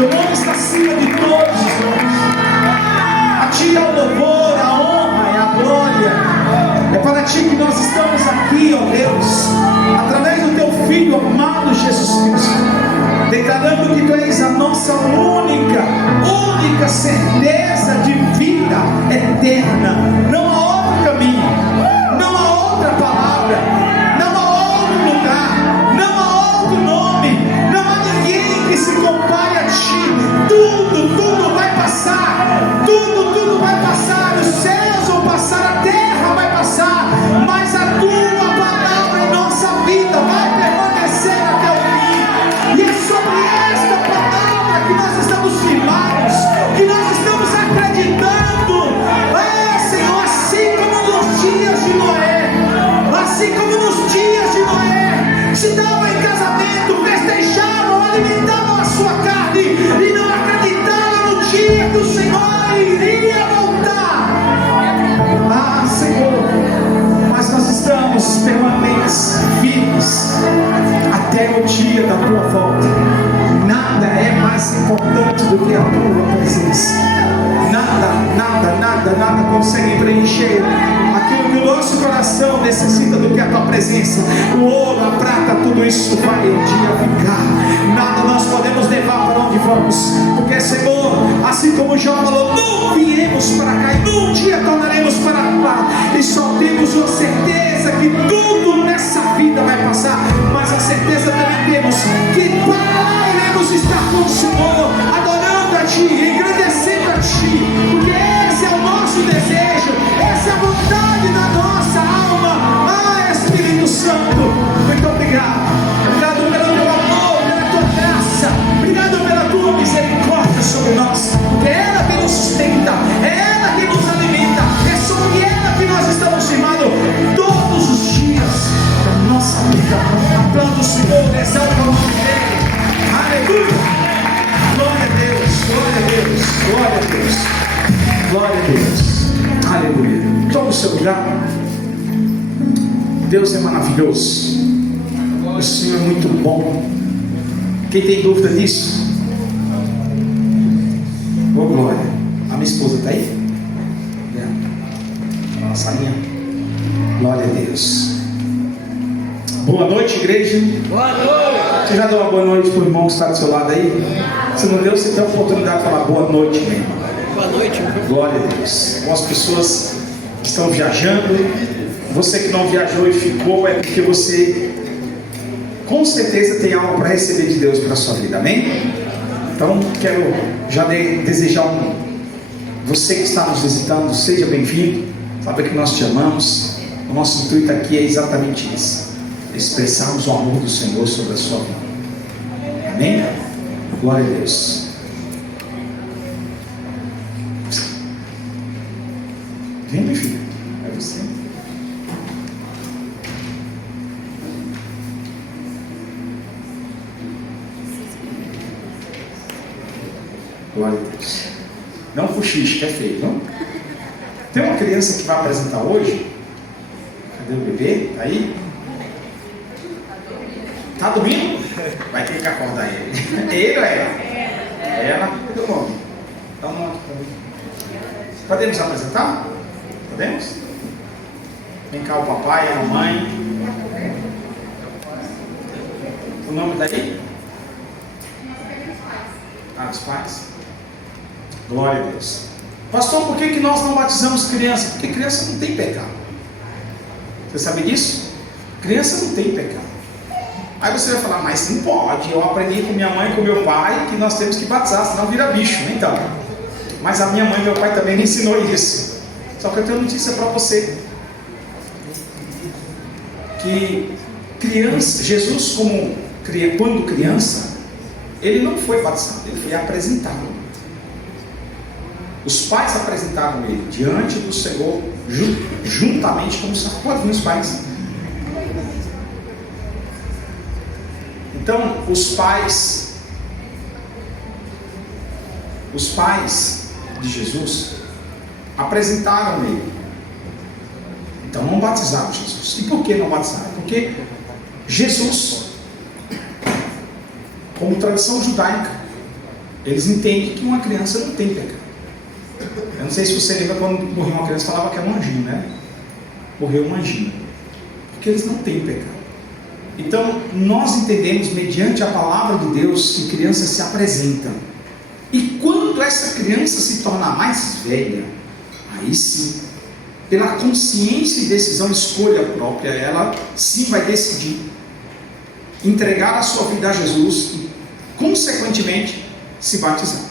Teu nome está acima de todos os nomes. A Ti é o louvor, a honra e a glória. É para Ti que nós estamos aqui, ó Deus, através do Teu Filho amado Jesus Cristo, declarando que Tu és a nossa única certeza de vida eterna. Não há outro caminho, não há outra palavra, não há outro lugar, não há outro nome, não há ninguém que se compare a Ti. Tudo vai passar, tudo vai passar, os céus vão passar, a terra vai passar, mas a Tua palavra em nossa vida vai permanecer até o fim. E é sobre esta palavra que nós estamos firmados, que nós estamos acreditando. Senhor, assim como nos dias de Noé, assim como nos dias de Noé, se davam em casamento, festejavam, alimentavam a sua carne e não acreditavam no dia que o Senhor iria voltar. Senhor, mas nós estamos permanentes, firmes até o dia da Tua volta. Nada é mais importante do que a Tua presença. Nada consegue preencher aquilo que o nosso coração necessita do que a Tua presença. O ouro, a prata, tudo isso vai um dia ficar. Nada nós podemos levar para onde vamos, porque Senhor, assim como Jó falou, não viemos para cá e num dia tornaremos para lá, e só temos uma certeza que tudo nessa vida vai passar, mas a certeza também temos que para lá iremos estar com o Senhor, adorando a Ti, engrandecendo a Ti, porque esse é o nosso desejo, essa é a vontade da nossa alma. Espírito Santo, muito obrigado. Obrigado pelo Teu amor, pela Tua graça, obrigado pela Tua misericórdia sobre nós, porque é ela que nos sustenta, é ela que nos alimenta, é sobre ela que nós estamos firmados todos os dias da nossa vida. Aplauda o Senhor, exalta o nome dEle. Aleluia. Glória a Deus, glória a Deus, glória a Deus, glória a Deus. Aleluia. Toma o seu lugar. Deus é maravilhoso. O Senhor é muito bom. Quem tem dúvida disso? Ô glória. A minha esposa está aí? Salinha. Glória a Deus. Boa noite, igreja. Boa noite. Você já deu uma boa noite para o irmão que está do seu lado aí? Se não deu, você tem a oportunidade de falar boa noite, meu irmão. Boa noite. Glória a Deus. Com as pessoas que estão viajando, você que não viajou e ficou, é porque você com certeza tem algo para receber de Deus para a sua vida, amém? Então quero já desejar você que está nos visitando, seja bem-vindo. Sabe que nós te amamos. O nosso intuito aqui é exatamente isso: expressarmos o amor do Senhor sobre a sua vida, amém? Glória a Deus. Vem, meu filho, é você. Glória a Deus. Não fuxixe, que é feio, não? Tem uma criança que vai apresentar hoje. Cadê o bebê? Tá aí? Tá dormindo? Vai ter que acordar ele. É ele ou ela? Ela. Cadê o nome? Dá um nome pra mim. Podemos apresentar? Podemos? Vem cá o papai, a mamãe. O nome daí? Os pais. Glória a Deus. Pastor, por que nós não batizamos criança? Porque criança não tem pecado. Você sabe disso? Criança não tem pecado. Aí você vai falar, mas não pode. Eu aprendi com minha mãe e com meu pai que nós temos que batizar, senão vira bicho. Então, mas a minha mãe e meu pai também me ensinou isso. Só que eu tenho notícia para você, que criança, Jesus quando criança, ele não foi batizado, ele foi apresentado. Os pais apresentaram ele diante do Senhor, juntamente com os pais. Então, os pais de Jesus apresentaram ele. Então não batizaram Jesus. E por que não batizaram? Porque Jesus, como tradição judaica, Eles entendem que uma criança não tem pecado. Eu não sei se você lembra quando morreu uma criança, falava que era um anjinho, né? Morreu um anjinho. Porque eles não têm pecado. Então, nós entendemos, mediante a palavra de Deus, que crianças se apresentam. E quando essa criança se tornar mais velha, aí sim, pela consciência e decisão, escolha própria, ela sim vai decidir entregar a sua vida a Jesus e, consequentemente, se batizar.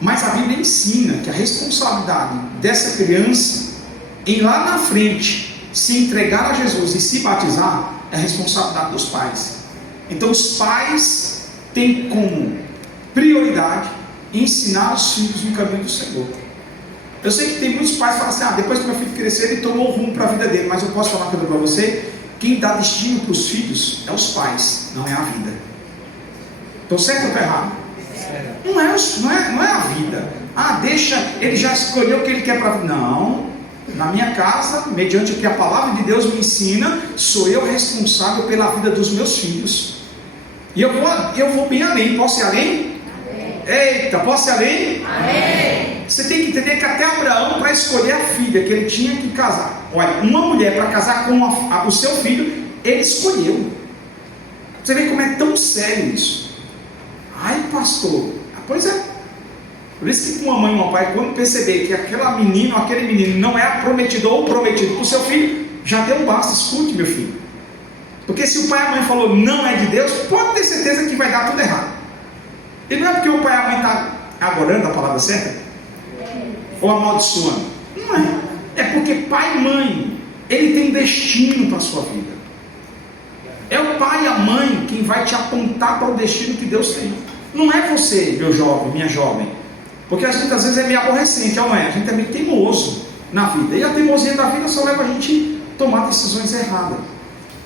Mas a Bíblia ensina que a responsabilidade dessa criança em lá na frente se entregar a Jesus e se batizar é a responsabilidade dos pais. Então os pais têm como prioridade ensinar os filhos no caminho do Senhor. Eu sei que tem muitos pais que falam assim: depois que meu filho crescer ele tomou rumo para a vida dele. Mas eu posso falar uma coisa para você: quem dá destino para os filhos é os pais, não é a vida. Estou certo ou estou errado? Não é a vida. Deixa, ele já escolheu o que ele quer para a vida. Não, na minha casa, mediante o que a palavra de Deus me ensina, sou eu responsável pela vida dos meus filhos. E eu vou bem além. Posso ir além? Amém. Eita, posso ir além? Amém. Você tem que entender que até Abraão, para escolher a filha que ele tinha que casar, olha, uma mulher para casar com o seu filho, ele escolheu. Você vê como é tão sério isso. Ai, pastor, pois é. Por isso que uma mãe e um pai, quando perceber que aquela menina ou aquele menino não é prometido ou prometido para o seu filho, já deu um basta. Escute, meu filho. Porque se o pai e a mãe falou não é de Deus, pode ter certeza que vai dar tudo errado. E não é porque o pai e a mãe estão agorando a palavra certa ou amaldiçoando. Não é. É porque pai e mãe, ele tem destino para a sua vida. É o pai e a mãe quem vai te apontar para o destino que Deus tem. Não é você, meu jovem, minha jovem. Porque a gente às vezes é meio aborrecente, não é? A gente é meio teimoso na vida. E a teimosia da vida só leva a gente a tomar decisões erradas.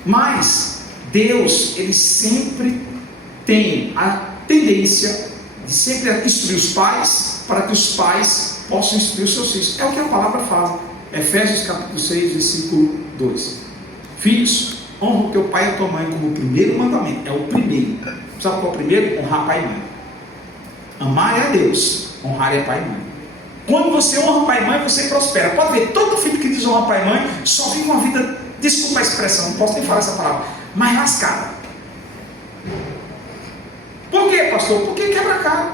Mas Deus, ele sempre tem a tendência de sempre instruir os pais, para que os pais possam instruir os seus filhos. É o que a palavra fala. Efésios capítulo 6, versículo 2. Filhos, honra o teu pai e a tua mãe como o primeiro mandamento. É o primeiro. Sabe qual é o primeiro? Honrar pai e mãe. Amar é a Deus, honrar é pai e mãe. Quando você honra pai e mãe, você prospera. Pode ver, todo filho que desonra pai e mãe só vive uma vida, desculpa a expressão, não posso nem falar essa palavra, mas lascada. Por quê, pastor? Porque quebra a cara.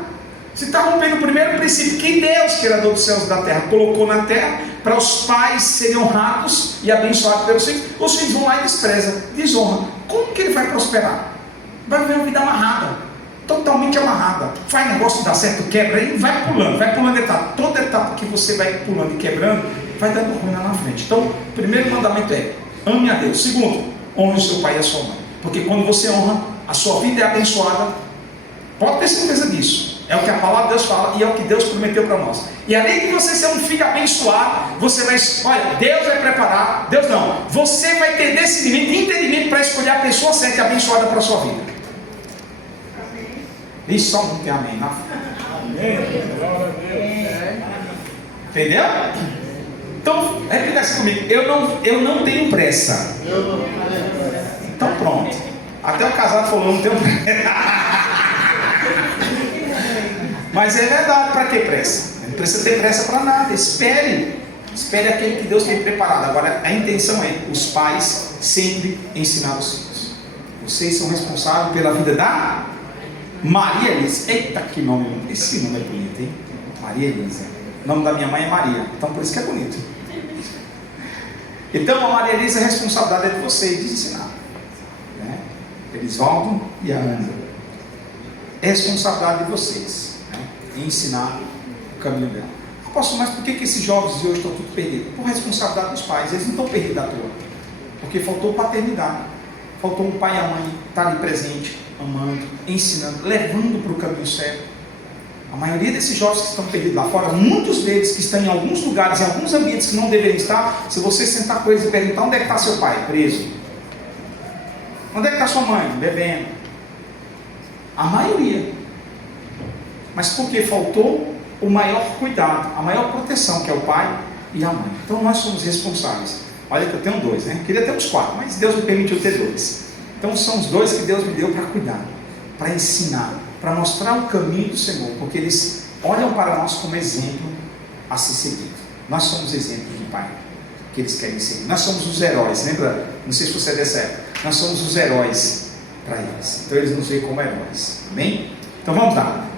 Você está rompendo o primeiro princípio que Deus, Criador dos céus e da terra, colocou na terra para os pais serem honrados e abençoados pelos filhos. Os filhos vão lá e desprezam, desonram. Como que ele vai prosperar? Vai viver uma vida amarrada, totalmente amarrada. Faz negócio que dá certo, quebra, e vai pulando etapa. Toda etapa que você vai pulando e quebrando, vai dando ruim lá na frente. Então, o primeiro mandamento é: ame a Deus. Segundo, honre o seu pai e a sua mãe. Porque quando você honra, a sua vida é abençoada. Pode ter certeza disso. É o que a palavra de Deus fala e é o que Deus prometeu para nós. E além de você ser um filho abençoado, você vai, olha, Deus vai preparar, Deus não, você vai ter discernimento e entendimento para escolher a pessoa certa e abençoada para a sua vida. Isso só não tem amém, não? Entendeu? Então, repita assim comigo: eu não tenho pressa. Então pronto. Até o casado falou: eu não tenho pressa. Mas é verdade, para que pressa? Não precisa ter pressa para nada. Espere aquele que Deus tem preparado. Agora a intenção é: os pais sempre ensinar os filhos. Vocês são responsáveis pela vida da Maria Elisa. Eita, que nome! Esse nome é bonito, hein? Maria Elisa. O nome da minha mãe é Maria, então por isso que é bonito. Então a Maria Elisa, a responsabilidade é de vocês, de ensinar, né? Elisvaldo e a Ana. É responsabilidade de vocês, né? Ensinar o caminho dela. Apóstolo, mas por que esses jovens de hoje estão tudo perdidos? Por responsabilidade dos pais. Eles não estão perdidos à toa, porque faltou paternidade. Faltou um pai e a mãe estar ali presente, amando, ensinando, levando para o caminho certo. A maioria desses jovens que estão perdidos lá fora, muitos deles que estão em alguns lugares, em alguns ambientes que não deveriam estar, se você sentar com eles e perguntar: onde é que está seu pai? Preso. Onde é que está sua mãe? Bebendo. A maioria. Mas porque faltou o maior cuidado, a maior proteção, que é o pai e a mãe. Então nós somos responsáveis. Olha que eu tenho 2, né? Queria ter uns 4, mas Deus me permitiu ter 2. Então são os 2 que Deus me deu para cuidar, para ensinar, para mostrar o caminho do Senhor, porque eles olham para nós como exemplo a ser seguido. Nós somos exemplos de Pai que eles querem seguir. Nós somos os heróis, lembra? Não sei se você é dessa época. Nós somos os heróis para eles. Então eles nos veem como heróis. Amém? Então vamos lá.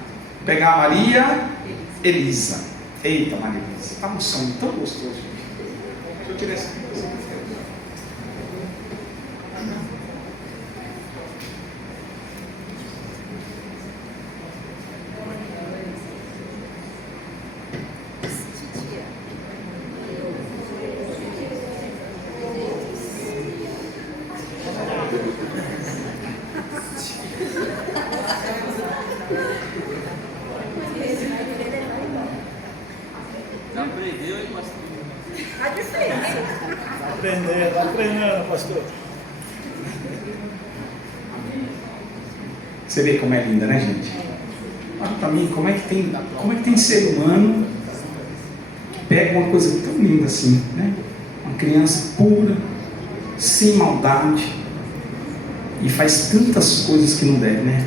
Pegar a Maria Elisa. Eita, Maria Elisa. Está um som tão gostoso. Deixa eu tirar essa aqui. Aprendeu, hein, pastor? A diferença. Está aprendendo, pastor. Você vê como é linda, né, gente? Olha para mim, como é que tem ser humano que pega uma coisa tão linda assim, né? Uma criança pura, sem maldade, e faz tantas coisas que não deve, né?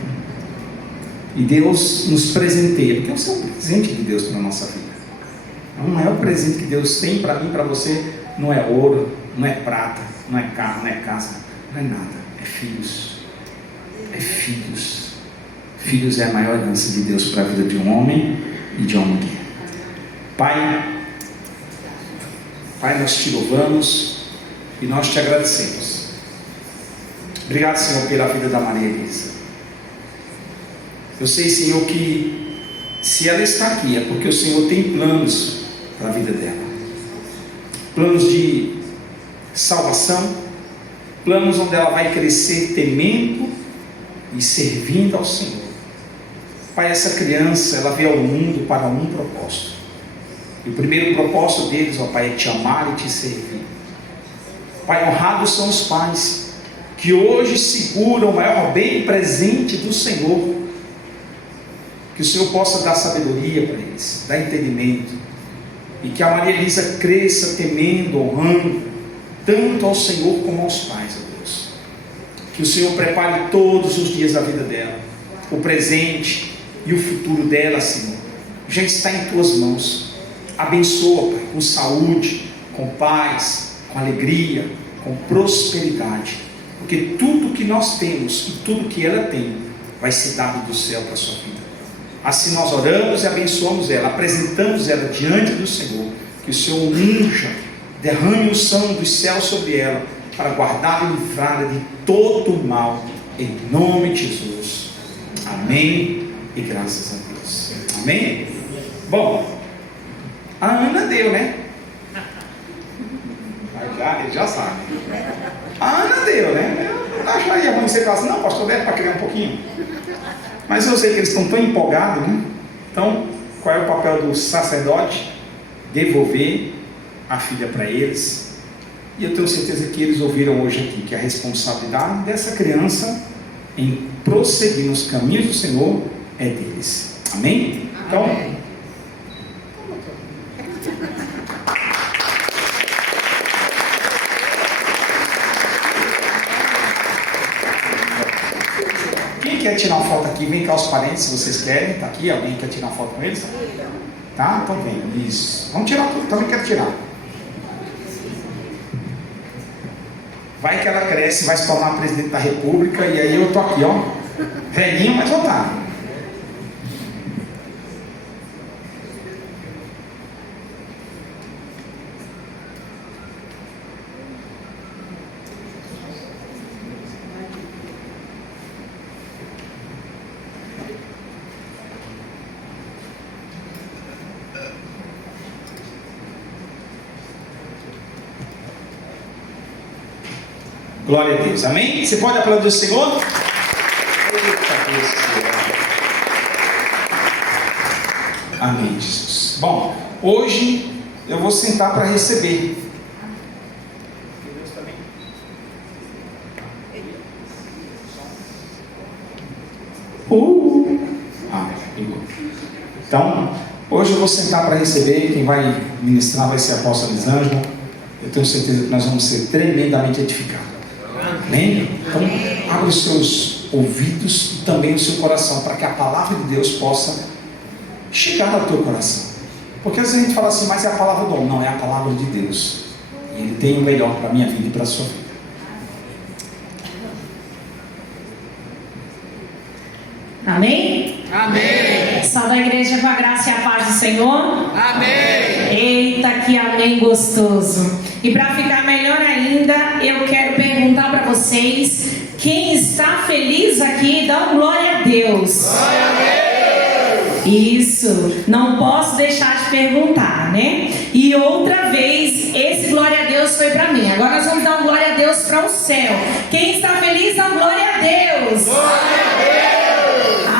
E Deus nos presenteia, porque você é um presente de Deus para a nossa vida. Não é o presente que Deus tem para mim, para você, não é ouro, não é prata, não é carro, não é casa, não é nada, é filhos. É filhos. Filhos é a maior herança de Deus para a vida de um homem e de uma mulher. Pai, nós te louvamos e nós te agradecemos. Obrigado, Senhor, pela vida da Maria Elisa. Eu sei, Senhor, que se ela está aqui é porque o Senhor tem planos para a vida dela. Planos de salvação, planos onde ela vai crescer temendo e servindo ao Senhor. Pai, essa criança, ela veio ao mundo para um propósito. E o primeiro propósito deles, ó Pai, é te amar e te servir. Pai, honrados são os pais que hoje seguram o maior bem presente do Senhor. Que o Senhor possa dar sabedoria para eles, dar entendimento, e que a Maria Elisa cresça temendo, honrando tanto ao Senhor como aos pais, ó Deus. Que o Senhor prepare todos os dias da vida dela, o presente e o futuro dela, Senhor. Já está em tuas mãos. Abençoa, Pai, com saúde, com paz, com alegria, com prosperidade, porque tudo que nós temos e tudo que ela tem vai ser dado do céu para a sua vida. Assim nós oramos e abençoamos ela, apresentamos ela diante do Senhor. Que o Senhor unja, derrame o sangue dos céus sobre ela, para guardá-la e livrá-la de todo o mal, em nome de Jesus. Amém e graças a Deus. Amém? Bom, a Ana deu, né? Ele já sabe. A Ana deu, né? Eu não acharia ruim você falar assim, não, pastor, deve para criar um pouquinho. Mas eu sei que eles estão tão empolgados, né? Então, qual é o papel do sacerdote? Devolver a filha para eles. E eu tenho certeza que eles ouviram hoje aqui que a responsabilidade dessa criança em prosseguir nos caminhos do Senhor é deles. Amém? Então, quem quer tirar uma foto aqui, vem cá os parentes, se vocês querem. Está aqui, alguém quer tirar uma foto com eles? Tá? Então vem, isso. Vamos tirar tudo, também quero tirar. Vai que ela cresce, vai se tornar presidente da república, e aí eu tô aqui, ó, velhinho, mas vou estar. Glória a Deus, amém? Você pode aplaudir o Senhor? Eita, Deus. Amém, Jesus. Bom, hoje eu vou sentar para receber. Deus também. Então, hoje eu vou sentar para receber. Quem vai ministrar vai ser a apóstola Elisângela. Eu tenho certeza que nós vamos ser tremendamente edificados. Amém? Então, abre os seus ouvidos e também o seu coração, para que a palavra de Deus possa chegar ao teu coração. Porque às vezes a gente fala assim, mas é a palavra do homem. Não, é a palavra de Deus. E Ele tem o melhor para a minha vida e para a sua vida. Amém? Amém. Só da igreja com a graça e a paz do Senhor. Amém. Eita, que amém gostoso. E para ficar melhor ainda, eu quero perguntar para vocês: quem está feliz aqui, dá glória a Deus. Glória a Deus. Isso, não posso deixar de perguntar, né? E outra vez, esse glória a Deus foi para mim. Agora nós vamos dar um glória a Deus para o céu. Quem está feliz, dá glória a Deus. Glória a Deus.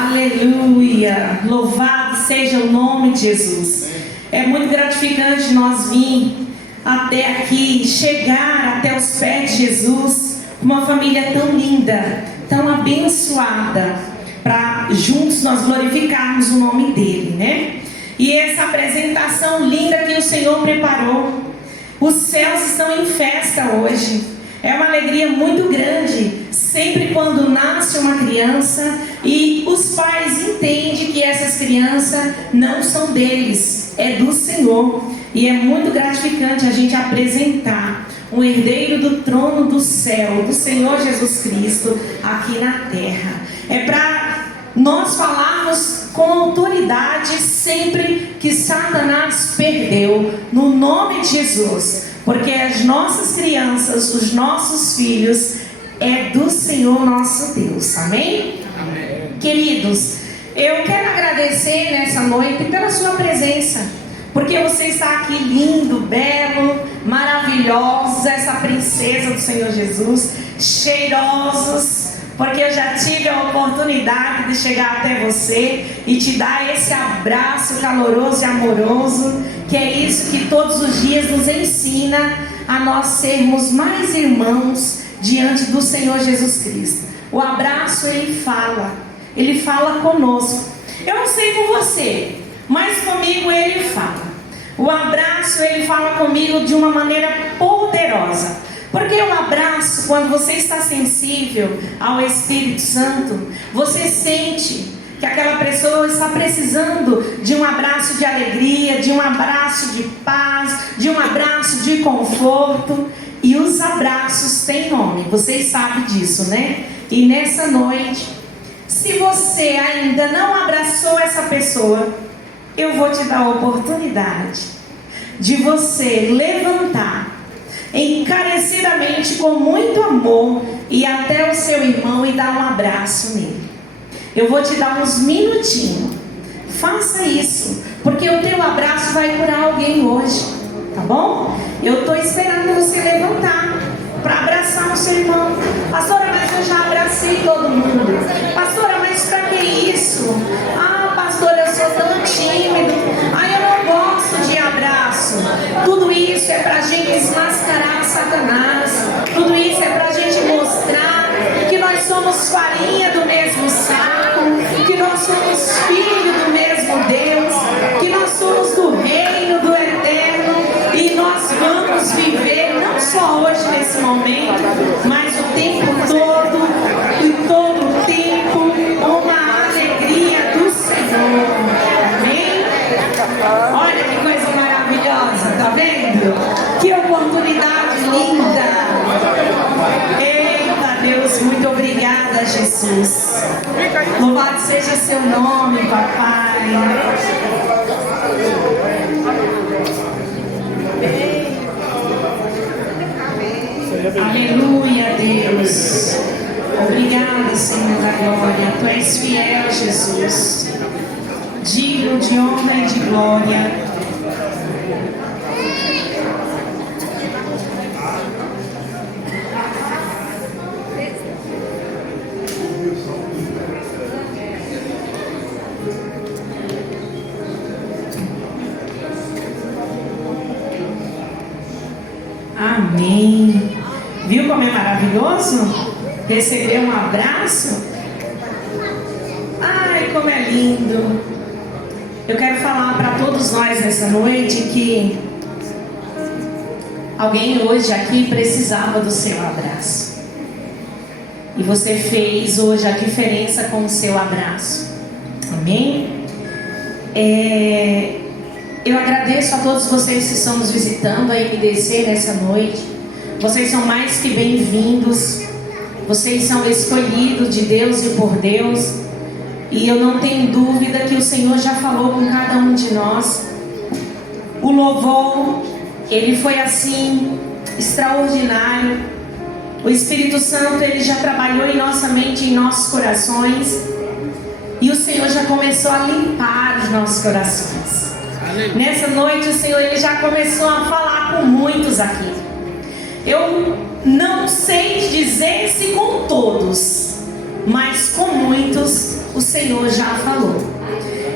Aleluia, louvado seja o nome de Jesus. É muito gratificante nós vir até aqui, chegar até os pés de Jesus, uma família tão linda, tão abençoada, para juntos nós glorificarmos o nome dele, né? E essa apresentação linda que o Senhor preparou, os céus estão em festa hoje. É uma alegria muito grande sempre quando nasce uma criança e os pais entendem que essas crianças não são deles, é do Senhor. E é muito gratificante a gente apresentar um herdeiro do trono do céu, do Senhor Jesus Cristo, aqui na terra. É para nós falarmos com autoridade sempre que Satanás perdeu, no nome de Jesus. Porque as nossas crianças, os nossos filhos, é do Senhor nosso Deus. Amém? Amém. Queridos, eu quero agradecer nessa noite pela sua presença, porque você está aqui lindo, belo, maravilhosos, essa princesa do Senhor Jesus, cheirosos, porque eu já tive a oportunidade de chegar até você e te dar esse abraço caloroso e amoroso, que é isso que todos os dias nos ensina a nós sermos mais irmãos diante do Senhor Jesus Cristo. O abraço, ele fala conosco. Eu não sei com você, mas comigo ele fala. O abraço, ele fala comigo de uma maneira poderosa. Porque o abraço, quando você está sensível ao Espírito Santo, você sente que aquela pessoa está precisando de um abraço de alegria, de um abraço de paz, de um abraço de conforto. E os abraços têm nome, vocês sabem disso, né? E nessa noite, se você ainda não abraçou essa pessoa, eu vou te dar a oportunidade de você levantar encarecidamente, com muito amor, e até o seu irmão e dar um abraço nele. Eu vou te dar uns minutinhos. Faça isso, porque o teu abraço vai curar alguém hoje, tá bom? Eu estou esperando você levantar para abraçar o seu irmão. Pastora, mas eu já abracei todo mundo. Pastora, mas para que isso? Ah, pastora, eu sou tão tímido. Ah, eu não gosto de abraço. Tudo isso é para a gente desmascarar Satanás. Tudo isso é para a gente mostrar que nós somos farinha do mesmo saco, que nós somos filhos do mesmo Deus, que nós somos do reino do eterno, e nós vamos viver não só hoje nesse momento, mas o tempo todo, e todo o tempo, uma alegria do Senhor. Amém? Olha que coisa maravilhosa, tá vendo? Que oportunidade linda. Eita Deus, muito obrigada, Jesus. Louvado seja seu nome, papai. Aleluia, Deus. Obrigada, Senhor da glória. Tu és fiel, Jesus. Digno de honra e de glória. Amém. Viu como é maravilhoso? Receber um abraço? Ai, como é lindo. Eu quero falar para todos nós nessa noite que alguém hoje aqui precisava do seu abraço. E você fez hoje a diferença com o seu abraço. Amém? Eu agradeço a todos vocês que estão nos visitando a MDC nessa noite. Vocês são mais que bem-vindos. Vocês são escolhidos de Deus e por Deus. E eu não tenho dúvida que o Senhor já falou com cada um de nós. O louvor, ele foi assim, extraordinário. O Espírito Santo, ele já trabalhou em nossa mente, em nossos corações. E o Senhor já começou a limpar os nossos corações. Nessa noite o Senhor, ele já começou a falar com muitos aqui. Eu não sei dizer se com todos, mas com muitos o Senhor já falou.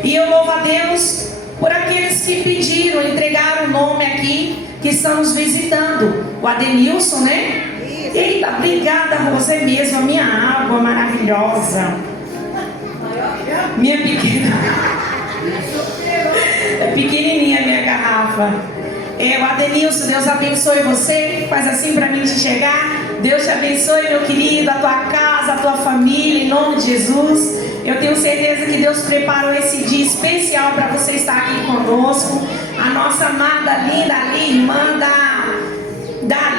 E eu louvo a Deus por aqueles que pediram, entregaram o nome aqui, que estão nos visitando. O Adenilson, né? Eita, obrigada a você mesmo, a minha água maravilhosa. Minha pequena. É pequenininha a minha garrafa. O Adenilson, Deus abençoe você. Faz assim para mim te chegar. Deus te abençoe, meu querido, a tua casa, a tua família, em nome de Jesus. Eu tenho certeza que Deus preparou esse dia especial para você estar aqui conosco. A nossa amada, linda ali, irmã da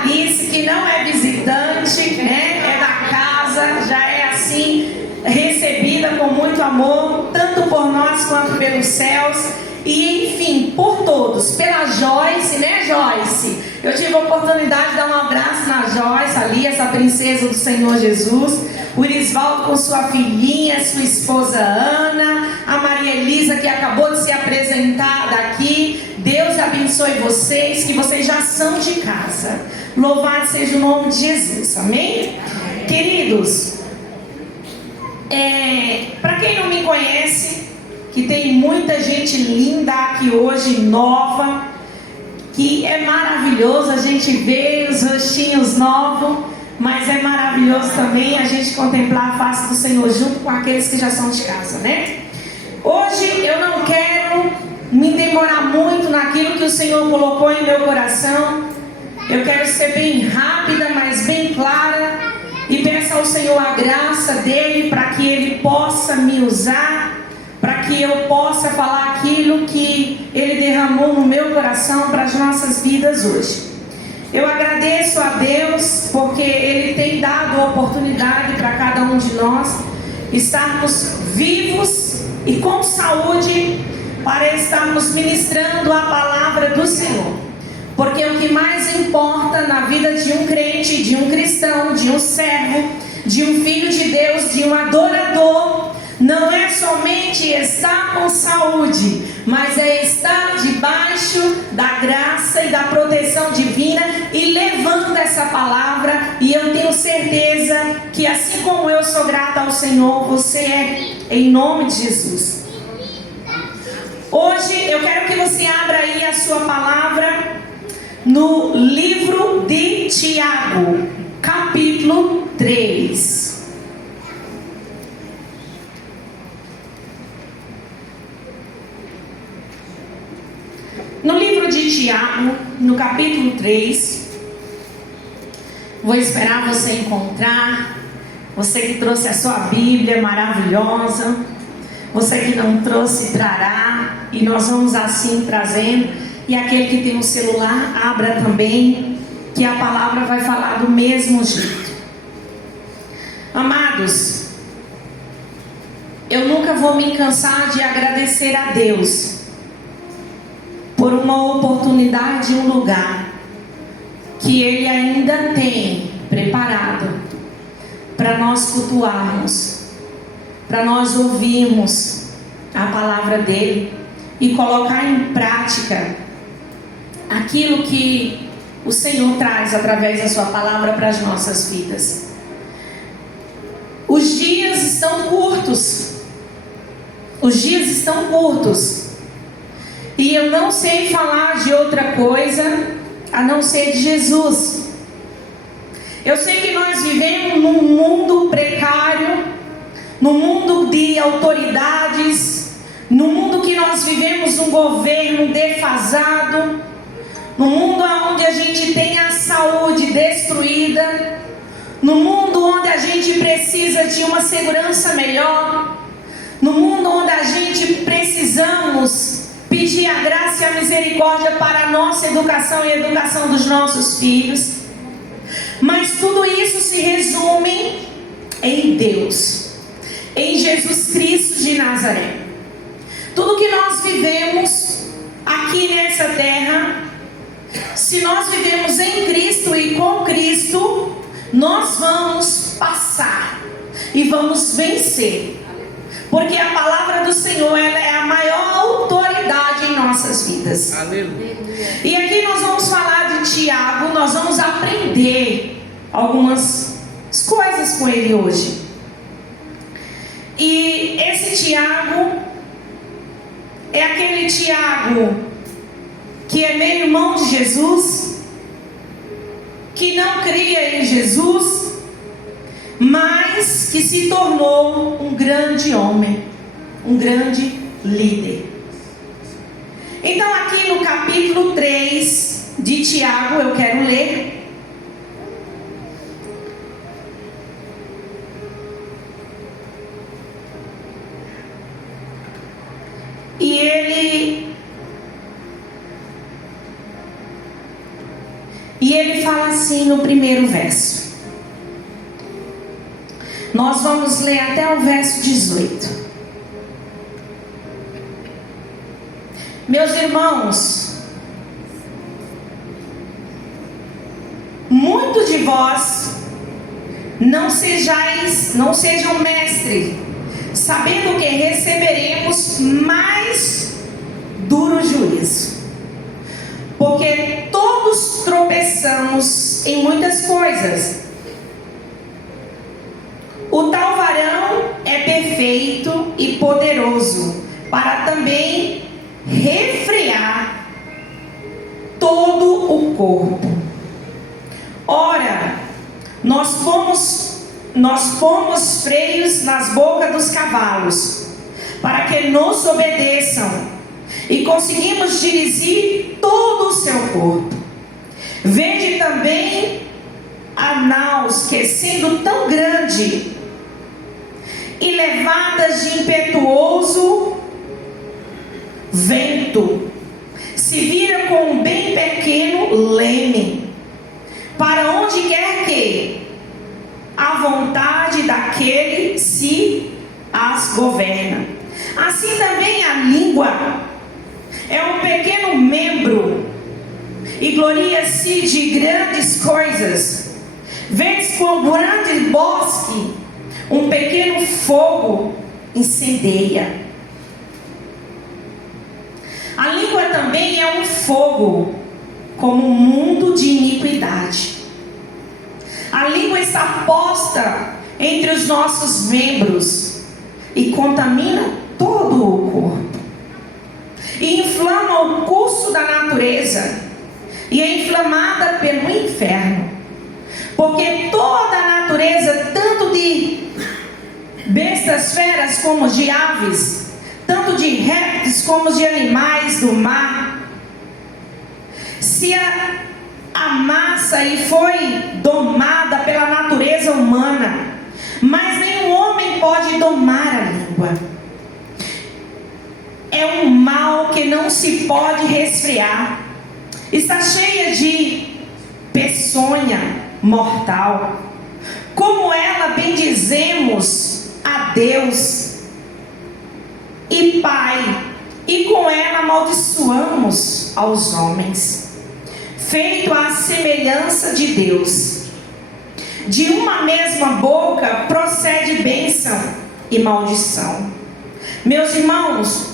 Alice, que não é visitante, né? É da casa, já é assim, recebida com muito amor, tanto por nós quanto pelos céus. E enfim, por todos, pela Joyce, né, Joyce? Eu tive a oportunidade de dar um abraço na Joyce ali, essa princesa do Senhor Jesus. O Irisvaldo com sua filhinha, sua esposa Ana, a Maria Elisa que acabou de ser apresentada aqui. Deus abençoe vocês, que vocês já são de casa. Louvado seja o nome de Jesus, amém? Queridos, para quem não me conhece, que tem muita gente linda aqui hoje, nova, que é maravilhoso a gente ver os rostinhos novos, mas é maravilhoso também a gente contemplar a face do Senhor junto com aqueles que já são de casa, né? Hoje eu não quero me demorar muito naquilo que o Senhor colocou em meu coração. Eu quero ser bem rápida, mas bem clara, e peço ao Senhor a graça dele para que ele possa me usar, para que eu possa falar aquilo que ele derramou no meu coração para as nossas vidas hoje. Eu agradeço a Deus porque ele tem dado a oportunidade para cada um de nós estarmos vivos e com saúde para estarmos ministrando a palavra do Senhor. Porque o que mais importa na vida de um crente, de um cristão, de um servo, de um filho de Deus, de um adorador, não é somente estar com saúde, mas é estar debaixo da graça e da proteção divina e levando essa palavra. E eu tenho certeza que assim como eu sou grata ao Senhor, você é, em nome de Jesus. Hoje eu quero que você abra aí a sua palavra no livro de Tiago, capítulo 3. No livro de Tiago, no capítulo 3, vou esperar você encontrar. Você que trouxe a sua Bíblia maravilhosa, você que não trouxe, trará, e nós vamos assim trazendo. E aquele que tem um celular, abra também, que a palavra vai falar do mesmo jeito. Amados, eu nunca vou me cansar de agradecer a Deus por uma oportunidade e um lugar que Ele ainda tem preparado para nós cultuarmos, para nós ouvirmos a palavra dEle e colocar em prática aquilo que o Senhor traz através da sua palavra para as nossas vidas. Os dias estão curtos. Os dias estão curtos. E eu não sei falar de outra coisa a não ser de Jesus. Eu sei que nós vivemos num mundo precário, num mundo de autoridades, num mundo que nós vivemos um governo defasado, num mundo onde a gente tem a saúde destruída, no mundo onde a gente gente precisa de uma segurança melhor, no mundo onde a gente precisamos pedir a graça e a misericórdia para a nossa educação e a educação dos nossos filhos. Mas tudo isso se resume em Deus, em Jesus Cristo de Nazaré. Tudo que nós vivemos aqui nessa terra, se nós vivemos em Cristo e com Cristo, nós vamos passar e vamos vencer. Porque a palavra do Senhor, ela é a maior autoridade em nossas vidas. Aleluia. E aqui nós vamos falar de Tiago, nós vamos aprender algumas coisas com ele hoje. E esse Tiago é aquele Tiago que é meio irmão de Jesus, que não cria em Jesus, mas que se tornou um grande homem, um grande líder. Então aqui no capítulo 3 de Tiago eu quero ler. E ele fala assim no primeiro verso. Nós vamos ler até o verso 18. Meus irmãos, muitos de vós não sejam mestres, sabendo que receberemos mais duro juízo. Porque todos tropeçamos em muitas coisas. O tal varão é perfeito e poderoso para também refrear todo o corpo. Ora, nós pomos freios nas bocas dos cavalos, para que nos obedeçam, e conseguimos dirigir todo o seu corpo. Vede também a naus, que sendo tão grande e levadas de impetuoso vento, se vira com um bem pequeno leme, para onde quer que a vontade daquele se as governa. Assim também a língua é um pequeno membro e gloria-se de grandes coisas. Vês quão grande bosque um pequeno fogo incendeia. A língua também é um fogo, como um mundo de iniquidade. A língua está posta entre os nossos membros e contamina todo o corpo, e inflama o curso da natureza, e é inflamada pelo inferno. Porque toda a natureza, tanto de bestas feras como de aves, tanto de répteis como de animais do mar, se amassa e foi domada pela natureza humana, mas nenhum homem pode domar a língua. É um mal que não se pode resfriar, está cheia de peçonha mortal. Como ela bendizemos a Deus e Pai, e com ela amaldiçoamos aos homens, feito à semelhança de Deus. De uma mesma boca procede bênção e maldição. Meus irmãos,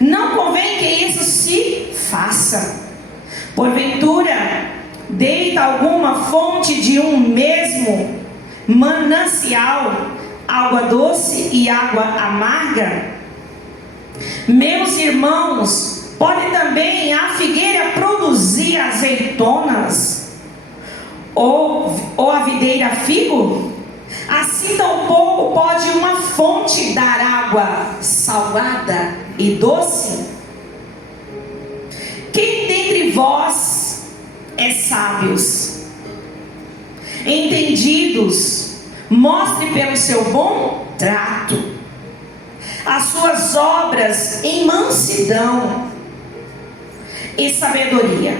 não convém que isso se faça. Porventura, deita alguma fonte de um mesmo manancial água doce e água amarga? Meus irmãos, pode também a figueira produzir azeitonas? Ou a videira figo? Assim tampouco pode uma fonte dar água salgada e doce? Quem dentre vós é sábios, entendidos, mostre pelo seu bom trato as suas obras em mansidão e sabedoria.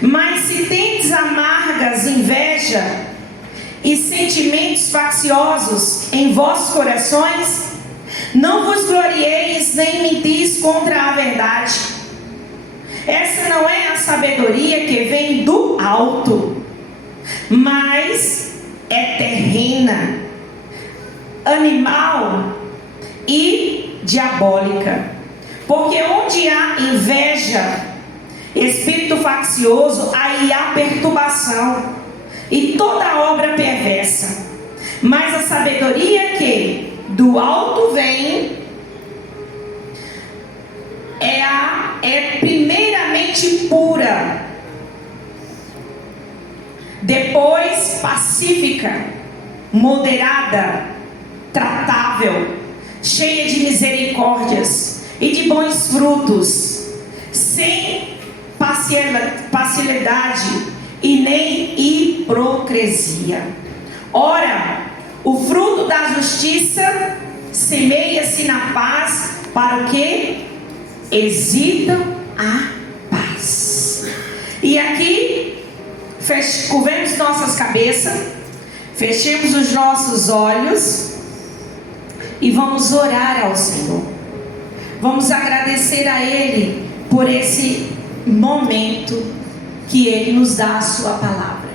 Mas se tendes amargas inveja e sentimentos facciosos em vossos corações, não vos glorieis nem mentis contra a verdade. Essa não é a sabedoria que vem do alto, mas é terrena, animal e diabólica. Porque onde há inveja, espírito faccioso, aí há perturbação e toda obra perversa. Mas a sabedoria que do alto vem é primeiramente pura, depois pacífica, moderada, tratável, cheia de misericórdias e de bons frutos, sem parcialidade e nem hipocrisia. Ora, o fruto da justiça semeia-se na paz para o que hesitam a paz. E aqui curvemos nossas cabeças, fechemos os nossos olhos e vamos orar ao Senhor. Vamos agradecer a Ele por esse momento que Ele nos dá a sua palavra.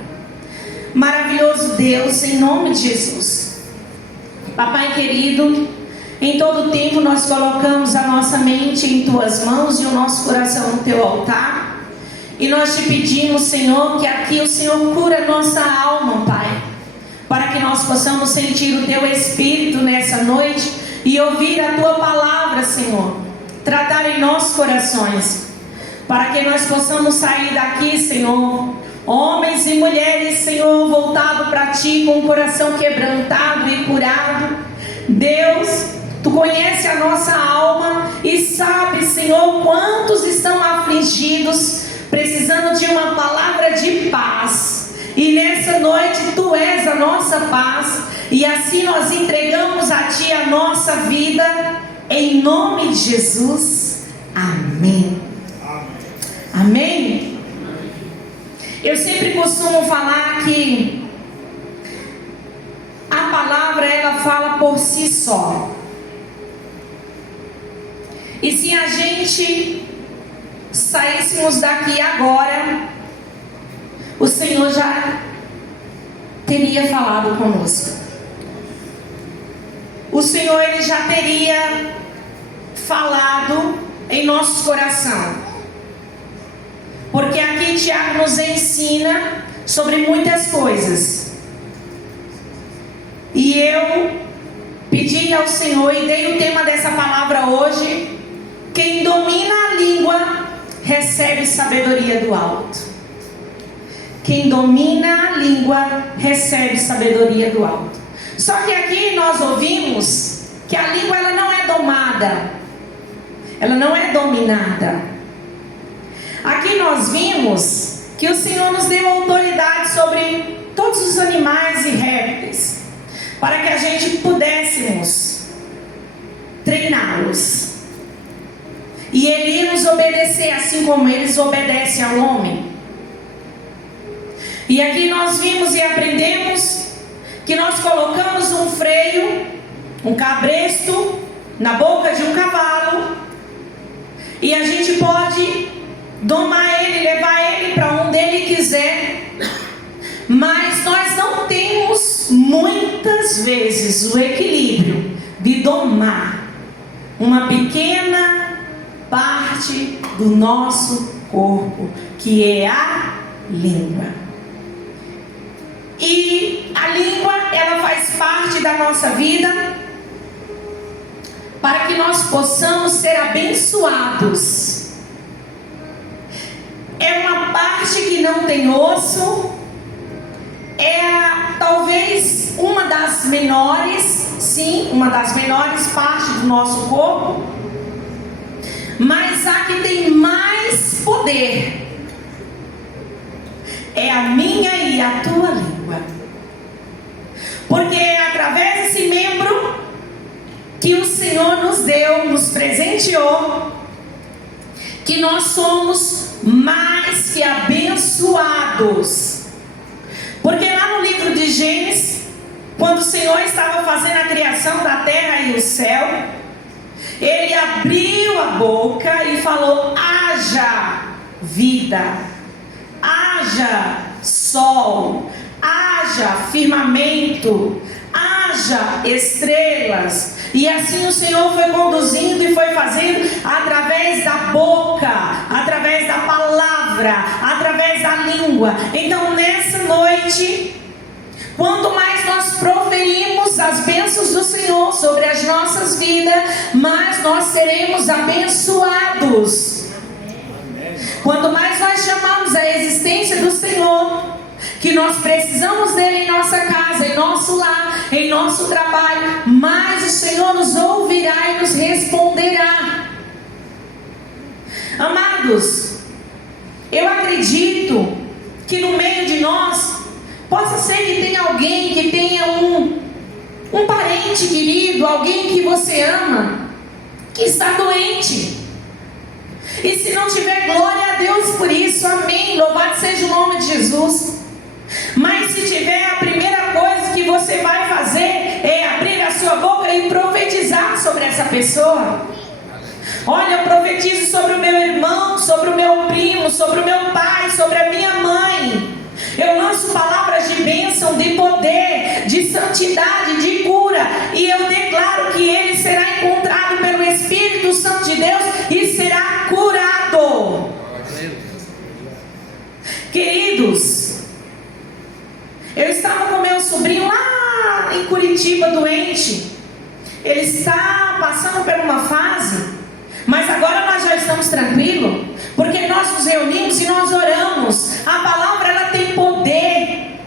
Maravilhoso Deus, em nome de Jesus. Papai querido, em todo tempo nós colocamos a nossa mente em Tuas mãos e o nosso coração no Teu altar. E nós te pedimos, Senhor, que aqui o Senhor cura nossa alma, Pai, para que nós possamos sentir o Teu Espírito nessa noite e ouvir a Tua palavra, Senhor, tratar em nossos corações, para que nós possamos sair daqui, Senhor, homens e mulheres, Senhor, voltado para Ti, com o coração quebrantado e curado. Deus, Tu conhece a nossa alma e sabe, Senhor, quantos estão afligidos, precisando de uma palavra de paz. E nessa noite Tu és a nossa paz, e assim nós entregamos a Ti a nossa vida, em nome de Jesus. Amém. Amém? Eu sempre costumo falar que a palavra, ela fala por si só. E se a gente saíssemos daqui agora, o Senhor já teria falado conosco. O Senhor, Ele já teria falado em nosso coração. Porque aqui Tiago nos ensina sobre muitas coisas. E eu pedi ao Senhor e dei o tema dessa palavra hoje: quem domina a língua recebe sabedoria do alto. Quem domina a língua recebe sabedoria do alto. Só que aqui nós ouvimos que a língua, ela não é domada, ela não é dominada. Aqui nós vimos que o Senhor nos deu autoridade sobre todos os animais e répteis, para que a gente pudéssemos treiná-los. E Ele ia nos obedecer assim como eles obedecem ao homem. E aqui nós vimos e aprendemos que nós colocamos um freio, um cabresto na boca de um cavalo, e a gente pode domar ele, levar ele para onde ele quiser. Mas nós não temos muitas vezes o equilíbrio de domar uma pequena parte do nosso corpo, que é a língua. E a língua, ela faz parte da nossa vida para que nós possamos ser abençoados. É uma parte que não tem osso, talvez uma das menores, sim, uma das menores partes do nosso corpo, mas a que tem mais poder é a minha e a tua língua. presenteou, que nós somos mais que abençoados. Porque lá no livro de Gênesis, quando o Senhor estava fazendo a criação da terra e o céu, Ele abriu a boca e falou: haja vida, haja sol, haja firmamento, haja estrelas. E assim o Senhor foi conduzindo e foi fazendo através da boca, através da palavra, através da língua. Então nessa noite, quanto mais nós proferimos as bênçãos do Senhor sobre as nossas vidas, mais nós seremos abençoados. Quanto mais nós chamamos a existência do Senhor, que nós precisamos dele em nossa casa, em nosso lar, em nosso trabalho, mais o Senhor nos ouvirá e nos responderá. Amados, eu acredito que no meio de nós possa ser que tenha alguém que tenha um parente querido, alguém que você ama, que está doente. E se não tiver, glória a Deus por isso, amém, louvado seja o nome de Jesus. Mas se tiver, a primeira coisa que você vai fazer é abrir a sua boca e profetizar sobre essa pessoa. Olha, eu profetizo sobre o meu irmão, sobre o meu primo, sobre o meu pai, sobre a minha mãe. Eu lanço palavras de bênção, de poder, de santidade, de cura. E eu declaro que ele será encontrado pelo Espírito Santo de Deus e será curado. Queridos, eu estava com meu sobrinho lá em Curitiba doente. Ele está passando por uma fase, mas agora nós já estamos tranquilos, porque nós nos reunimos e nós oramos. A palavra, ela tem poder.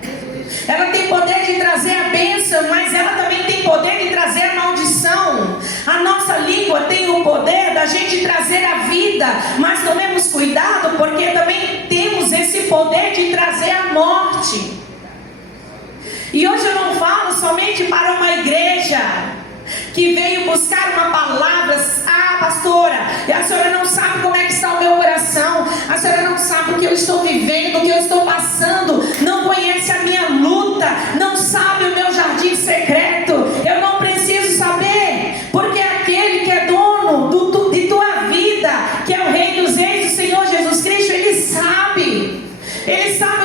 Ela tem poder de trazer a bênção, mas ela também tem poder de trazer a maldição. A nossa língua tem o poder da gente trazer a vida, mas tomemos cuidado, porque também temos esse poder de trazer a morte. E hoje eu não falo somente para uma igreja que veio buscar uma palavra. Ah, pastora, a senhora não sabe como é que está o meu coração, a senhora não sabe o que eu estou vivendo, o que eu estou passando, não conhece a minha luta, não sabe o meu jardim secreto. Eu não preciso saber, porque aquele que é dono de tua vida, que é o Rei dos Reis, o Senhor Jesus Cristo, Ele sabe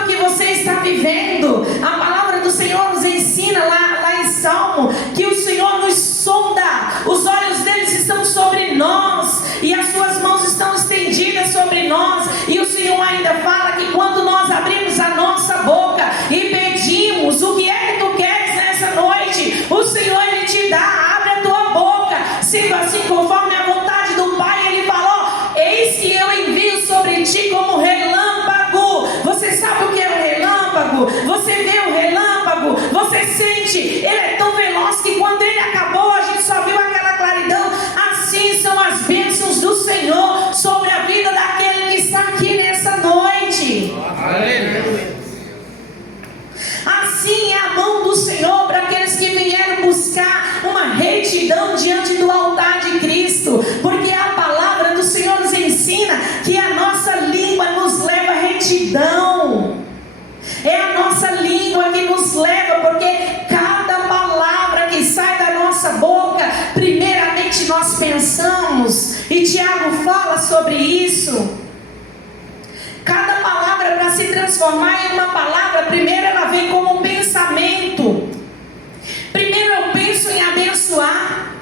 o que você está vivendo. A palavra do Senhor nos ensina lá em Salmo, que o Senhor nos sonda, os olhos deles estão sobre nós, e as suas mãos estão estendidas sobre nós. E o Senhor ainda fala que quando nós abrimos a nossa boca e pedimos o que é que tu queres nessa noite, o Senhor, Ele te dá. Abre a tua boca, sendo assim conforme a vontade do Pai. Ele falou: eis que eu envio sobre ti como relâmpago. Você sabe o que é o relâmpago? Você vê o relâmpago, você sente, ele é tão veloz que quando ele acabou, a gente só viu aquela claridão. Assim são as bênçãos do Senhor sobre a vida daquele que está aqui nessa noite. Assim é a mão do Senhor para aqueles que vieram buscar uma retidão diante do altar de Cristo, porque a palavra do Senhor nos ensina que a nossa língua nos leva à retidão. É a nossa língua que nos leva, porque cada palavra que sai da nossa boca, primeiramente nós pensamos, e Tiago fala sobre isso. Cada palavra, para se transformar em uma palavra, primeiro ela vem como um pensamento. Primeiro eu penso em abençoar,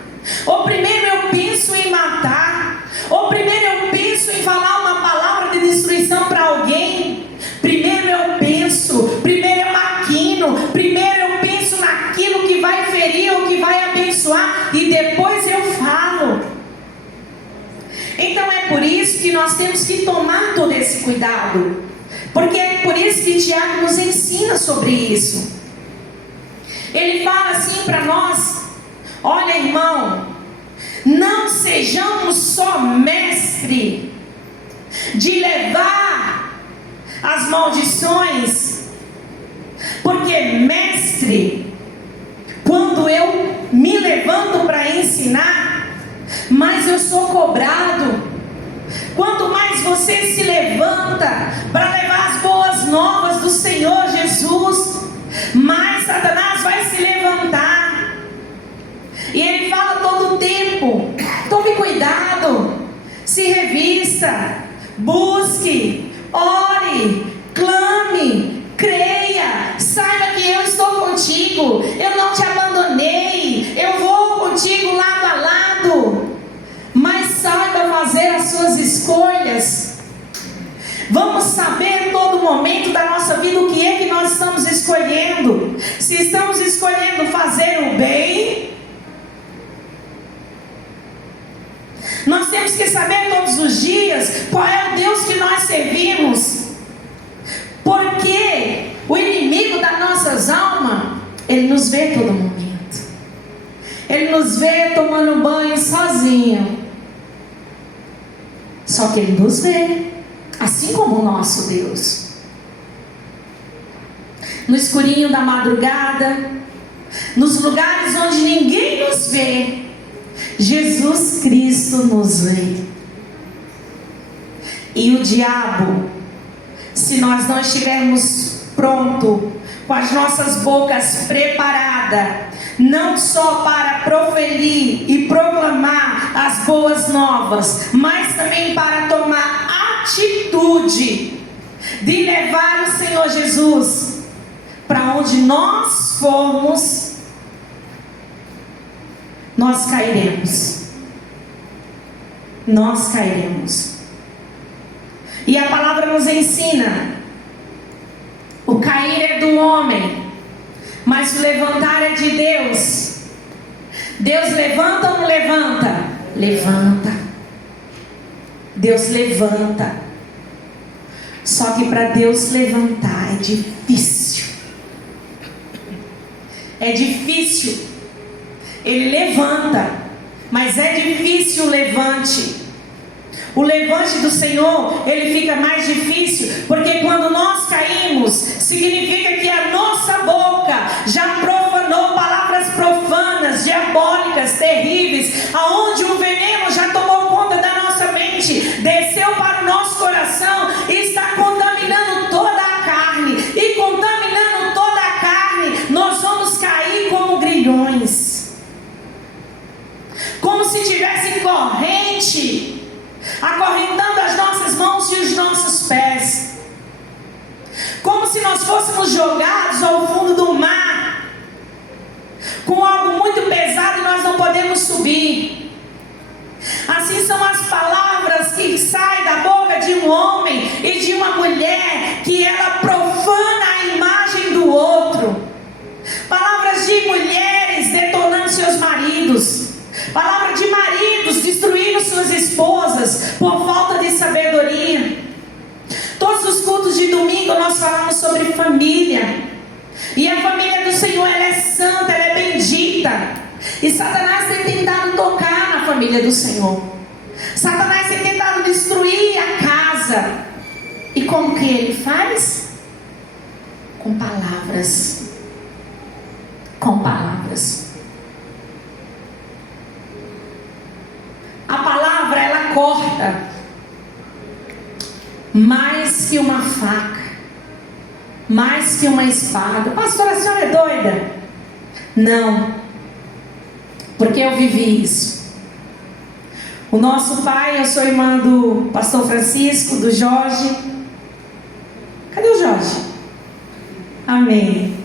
ou primeiro eu penso em matar, ou primeiro eu penso em falar uma palavra de destruição para alguém. Primeiro eu penso, primeiro eu maquino, primeiro eu penso naquilo que vai ferir ou que vai abençoar, e depois eu falo. Então é por isso que nós temos que tomar todo esse cuidado, porque é por isso que Tiago nos ensina sobre isso. Ele fala assim para nós: olha, irmão, não sejamos só mestre de levar as maldições, porque mestre, quando eu me levanto para ensinar, mais eu sou cobrado. Quanto mais você se levanta para levar as boas novas do Senhor Jesus, mais Satanás vai se levantar. E ele fala todo o tempo: tome cuidado, se revista, busque, ore, clame, creia, saiba que eu estou contigo, eu não te abandonei, eu vou contigo lado a lado. Mas saiba fazer as suas escolhas. Vamos saber todo momento da nossa vida o que é que nós estamos escolhendo. Se estamos escolhendo fazer o bem, nós temos que saber todos os dias qual é o Deus que nós servimos. Porque o inimigo das nossas almas, ele nos vê todo momento. Ele nos vê tomando banho sozinho. Só que ele nos vê, assim como o nosso Deus. No escurinho da madrugada, nos lugares onde ninguém nos vê, Jesus Cristo nos vê. E o diabo, se nós não estivermos prontos, com as nossas bocas preparadas, não só para proferir e proclamar as boas novas, mas também para tomar atitude de levar o Senhor Jesus para onde nós formos, nós cairemos. Nós cairemos. E a palavra nos ensina: o cair é do homem, mas o levantar é de Deus. Deus levanta ou não levanta? Levanta. Deus levanta. Só que para Deus levantar é difícil. É difícil. Ele levanta, mas é difícil o levante. O levante do Senhor, ele fica mais difícil, porque quando nós caímos, significa que a nossa boca já profanou palavras profanas, diabólicas, terríveis, aonde o veneno já tomou conta da nossa mente, desceu para o nosso coração e está contaminando toda a carne. E contaminando toda a carne, nós vamos cair como grilhões, como se tivesse corrente acorrentando as nossas mãos e os nossos pés, como se nós fôssemos jogados ao fundo do mar, com algo muito pesado e nós não podemos subir. Assim são as palavras que saem da boca de um homem e de uma mulher, que ela profana a imagem do outro. Palavras de mulheres detonando seus maridos, palavra de maridos destruindo suas esposas por falta de sabedoria. Todos os cultos de domingo nós falamos sobre família. E a família do Senhor, ela é santa, ela é bendita. E Satanás tem tentado tocar na família do Senhor. Satanás tem tentado destruir a casa. E como que ele faz? Com palavras. Com palavras. A palavra, ela corta mais que uma faca, mais que uma espada. Pastora, a senhora é doida? Não, porque eu vivi isso. O nosso pai, eu sou irmã do pastor Francisco, do Jorge. Cadê o Jorge? Amém.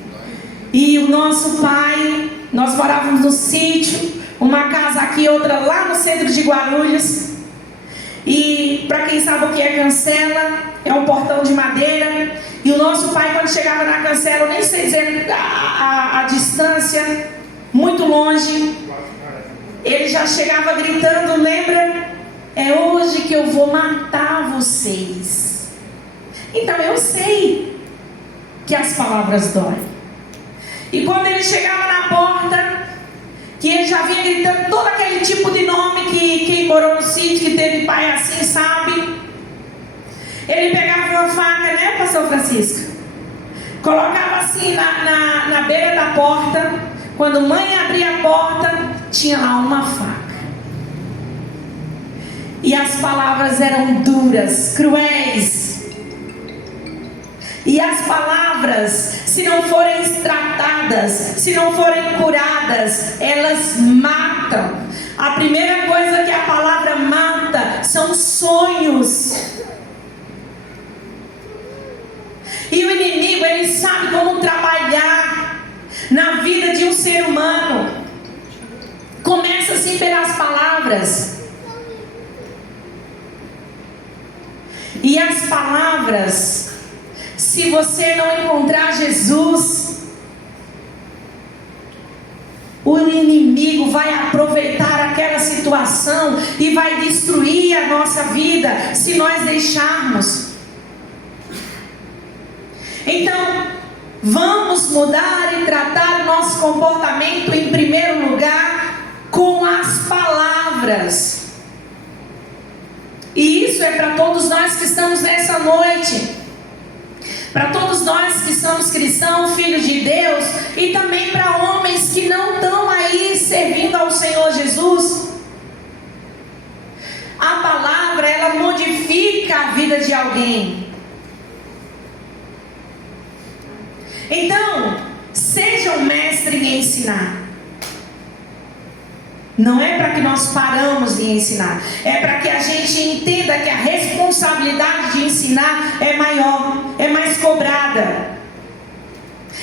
E o nosso pai, nós morávamos no sítio, uma casa aqui, outra lá no centro de Guarulhos. E para quem sabe o que é cancela, é um portão de madeira. E o nosso pai, quando chegava na cancela, eu nem sei dizer a distância, muito longe, ele já chegava gritando: lembra? É hoje que eu vou matar vocês. Então eu sei que as palavras doem. E quando ele chegava na porta, que ele já vinha gritando todo aquele tipo de nome que quem morou no sítio, que teve pai assim, sabe? Ele pegava uma faca, né, pastor Francisco? Colocava assim na beira da porta. Quando mãe abria a porta, tinha lá uma faca. E as palavras eram duras, cruéis. E as palavras, se não forem tratadas, se não forem curadas, elas matam. A primeira coisa que a palavra mata são sonhos. E o inimigo, ele sabe como trabalhar na vida de um ser humano. Começa assim pelas palavras. E as palavras, se você não encontrar Jesus, o inimigo vai aproveitar aquela situação e vai destruir a nossa vida, se nós deixarmos. Então, vamos mudar e tratar o nosso comportamento em primeiro lugar com as palavras. E isso é para todos nós que estamos nessa noite, para todos nós que somos cristãos, filhos de Deus, e também para homens que não estão aí servindo ao Senhor Jesus. A palavra, ela modifica a vida de alguém. Então, seja um mestre em ensinar. Não é para que nós paramos de ensinar, é para que a gente entenda que a responsabilidade de ensinar é maior, é mais cobrada.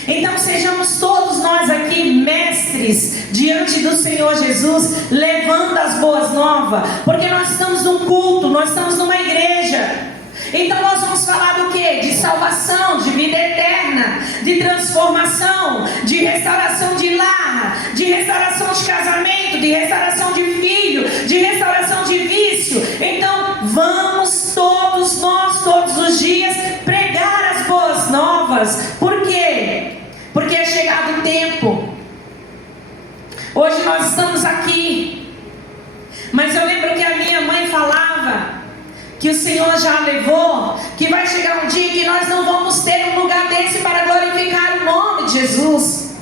Então sejamos todos nós aqui mestres diante do Senhor Jesus, levando as boas novas, porque nós estamos num culto, nós estamos numa igreja. Então nós vamos falar do quê? De salvação, de vida eterna, de transformação, de restauração de lar, de restauração de casamento, de restauração de filho, de restauração de vício. Então vamos todos nós, todos os dias, pregar as boas novas. Por quê? Porque é chegado o tempo. Hoje nós estamos aqui, mas eu lembro que a minha mãe falava que o Senhor já levou, que vai chegar um dia que nós não vamos ter um lugar desse para glorificar o nome de Jesus.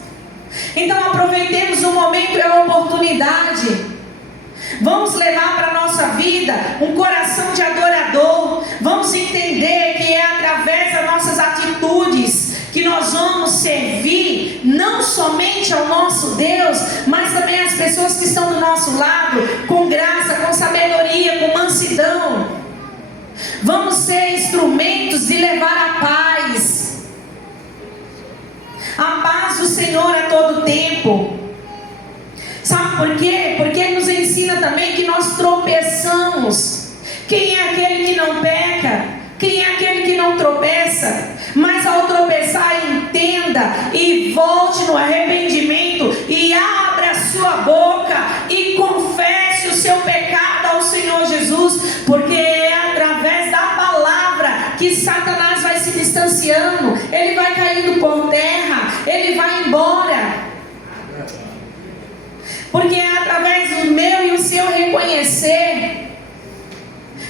Então aproveitemos o momento e a oportunidade. Vamos levar para a nossa vida um coração de adorador. Vamos entender que é através das nossas atitudes que nós vamos servir não somente ao nosso Deus, mas também às pessoas que estão do nosso lado, com graça, com sabedoria, com mansidão. Vamos ser instrumentos de levar a paz. A paz do Senhor a todo tempo. Sabe por quê? Porque Ele nos ensina também que nós tropeçamos. Quem é aquele que não peca? Quem é aquele que não tropeça? Mas ao tropeçar, entenda e volte no arrependimento e abra a sua boca e confesse o seu pecado ao Senhor Jesus, porque é através da palavra que Satanás vai se distanciando, ele vai caindo por terra, ele vai embora. Porque é através do meu e o seu reconhecer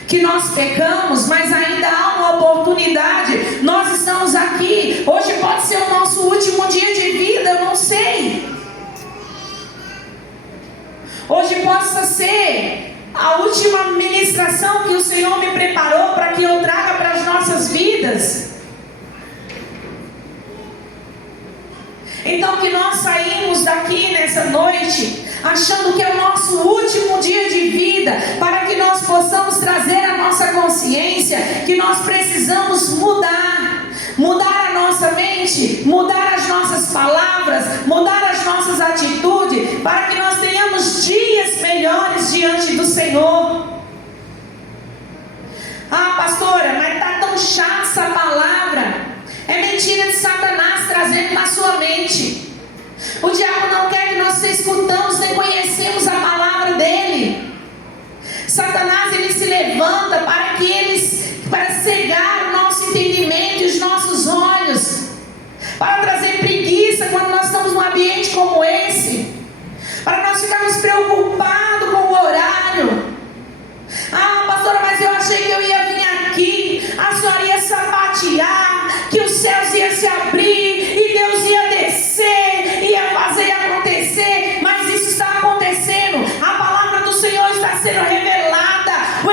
que nós pecamos, mas ainda há uma oportunidade. Nós estamos aqui, hoje pode ser o nosso último dia de vida, eu não sei. Hoje possa ser a última ministração que o Senhor me preparou para que eu traga para as nossas vidas. Então que nós saímos daqui nessa noite achando que é o nosso último dia de vida, para que nós possamos trazer a nossa consciência que nós precisamos mudar a nossa mente, mudar as nossas palavras, mudar as nossas atitudes, para que nós tenhamos dias melhores diante do Senhor. Ah, pastora, mas está tão chata essa palavra. É mentira de Satanás trazendo na sua mente. O diabo não quer que nós escutamos nem conhecemos a palavra dele. Satanás, ele se levanta para cegar o nosso entendimento e os nossos olhos, para trazer preguiça quando nós estamos num ambiente como esse, para nós ficarmos preocupados com o horário. Ah, pastora, mas eu achei que eu ia vir aqui, a senhora ia sapatear, que os céus iam se abrir e Deus ia descer, ia fazer acontecer. Mas isso está acontecendo. A palavra do Senhor está sendo revelada. O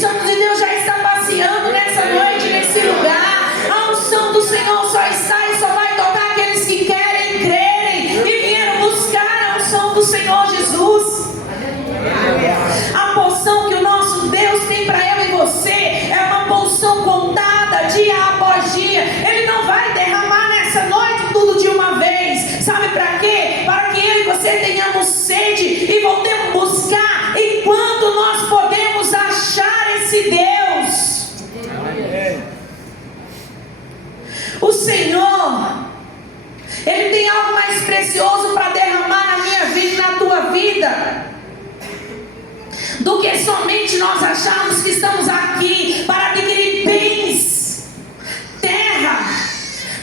Santo de Deus já está passeando nessa noite, nesse lugar. A unção do Senhor só está e só vai tocar aqueles que querem, crerem e vieram buscar a unção do Senhor Jesus. A porção que o nosso Deus tem para eu e você é uma porção contada dia após dia. Ele não vai derramar nessa noite tudo de uma vez. Sabe para quê? Para que eu e você tenhamos sede e voltemos buscar. E quando nós podemos achar esse Deus, o Senhor, Ele tem algo mais precioso para derramar na minha vida e na tua vida do que somente nós acharmos que estamos aqui para adquirir bens, terra.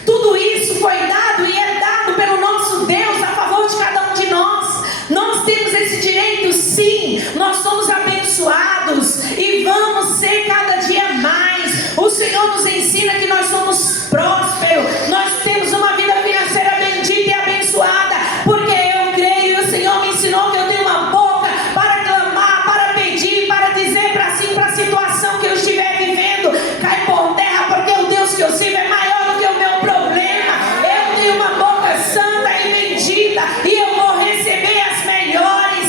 Tudo isso foi dado e é dado pelo nosso Deus a favor de cada um de nós. Nós temos esse direito, sim. Nós somos abençoados e vamos ser cada dia mais. O Senhor nos ensina que nós somos prósperos. Nós temos uma vida financeira bendita e abençoada, porque eu creio e o Senhor me ensinou que eu tenho uma boca para clamar, para pedir, para dizer para sim, para a situação que eu estiver vivendo, cai por terra, porque o Deus que eu sirvo é maior do que o meu problema. Eu tenho uma boca santa e bendita e eu vou receber as melhores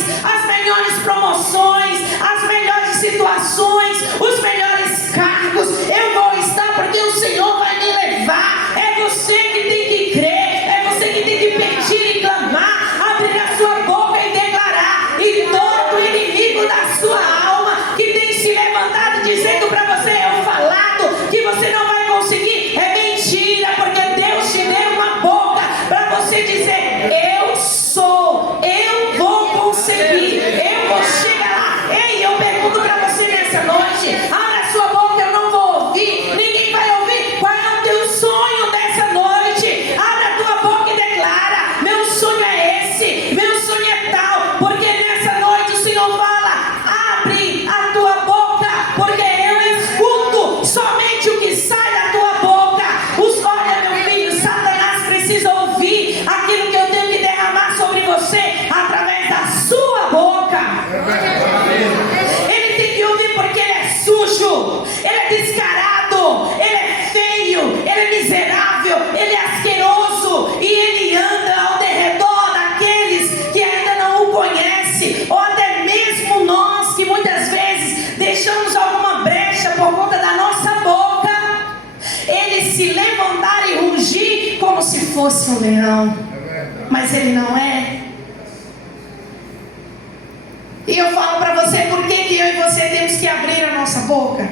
promoções, as melhores situações, os melhores cargos. Eu vou estar porque o Senhor vai me levar. É você que tem que crer, é você que tem que pedir e clamar, abrir a sua boca e declarar. E todo inimigo da sua alma que tem se levantado dizendo para você, eu falado, que você não vai conseguir, é mentira, porque Deus te deu uma boca para você dizer, eu sou, eu vou conseguir, eu vou chegar lá. Ei, eu pergunto para você nessa noite, abra a sua boca, eu não vou ouvir, ninguém vai ouvir. Qual é o teu sonho dessa noite? Abre a tua boca e declara, meu sonho é esse, meu sonho é tal, porque nessa noite o Senhor fala, abre a tua boca, porque eu escuto somente o que sai da tua boca. Olha, meu filho, Satanás precisa ouvir aquilo que eu tenho que derramar sobre você através da sua boca. Ele tem que ouvir porque ele é sujo, ele é descarado, ele é feio, ele é miserável, ele é asqueroso e ele anda ao derredor daqueles que ainda não o conhecem, ou até mesmo nós que muitas vezes deixamos alguma brecha por conta da nossa boca. Ele se levantar e rugir como se fosse um leão, mas ele não é. E eu falo para você, por que eu e você temos que abrir a nossa boca?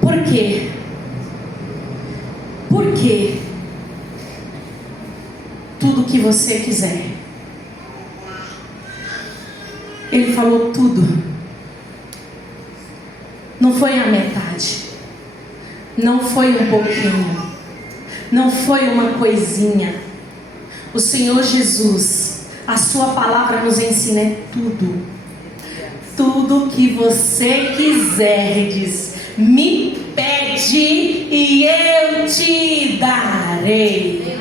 Por quê? Porque tudo que você quiser. Ele falou tudo. Não foi a metade. Não foi um pouquinho. Não foi uma coisinha. O Senhor Jesus, a sua palavra nos ensina é tudo. Tudo que você quiserdes, me pede e eu te darei.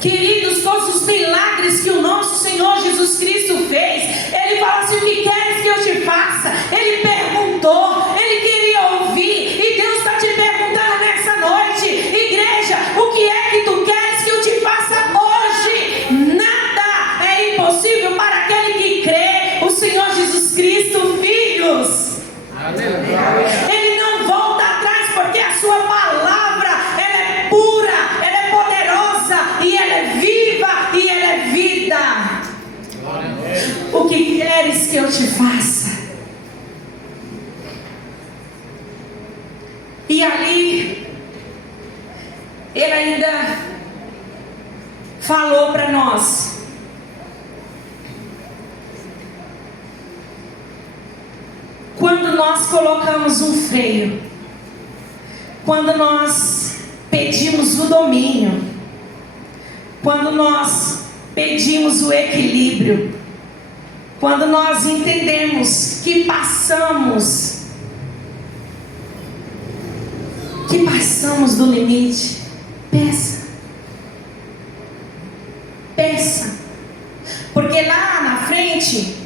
Queridos, todos os milagres que o nosso Senhor Jesus Cristo fez, Ele fala assim, o que queres que eu te faça? Ele perguntou, Ele queria ouvir, e Deus está te perguntando nessa noite, igreja, o que é que tu queres que eu te faça hoje? Nada é impossível para aquele que crê. O Senhor Jesus Cristo, filhos, Ele não volta atrás, porque a sua palavra, ela é pura, ela é poderosa, e ela é viva, e ela é vida. O que queres que eu te faça? E ali, Ele ainda falou para nós, quando nós colocamos um freio, quando nós pedimos o domínio, quando nós pedimos o equilíbrio, quando nós entendemos que passamos do limite, peça. Porque lá na frente,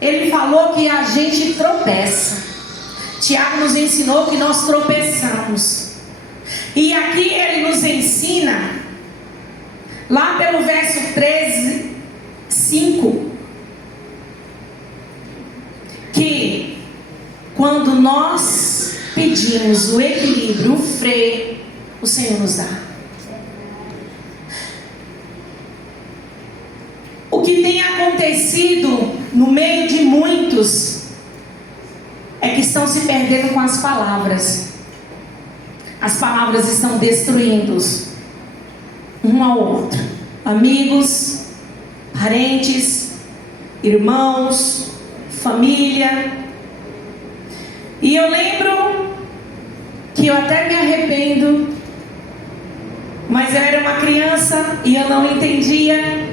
ele falou que a gente tropeça. Tiago nos ensinou que nós tropeçamos. E aqui ele nos ensina, lá pelo verso 13, 5, que quando nós pedimos o equilíbrio, o freio, o Senhor nos dá. O que tem acontecido no meio de muitos é que estão se perdendo com as palavras. As palavras estão destruindo um ao outro. Amigos, parentes, irmãos, família. E eu lembro que eu até me arrependo, mas eu era uma criança e eu não entendia.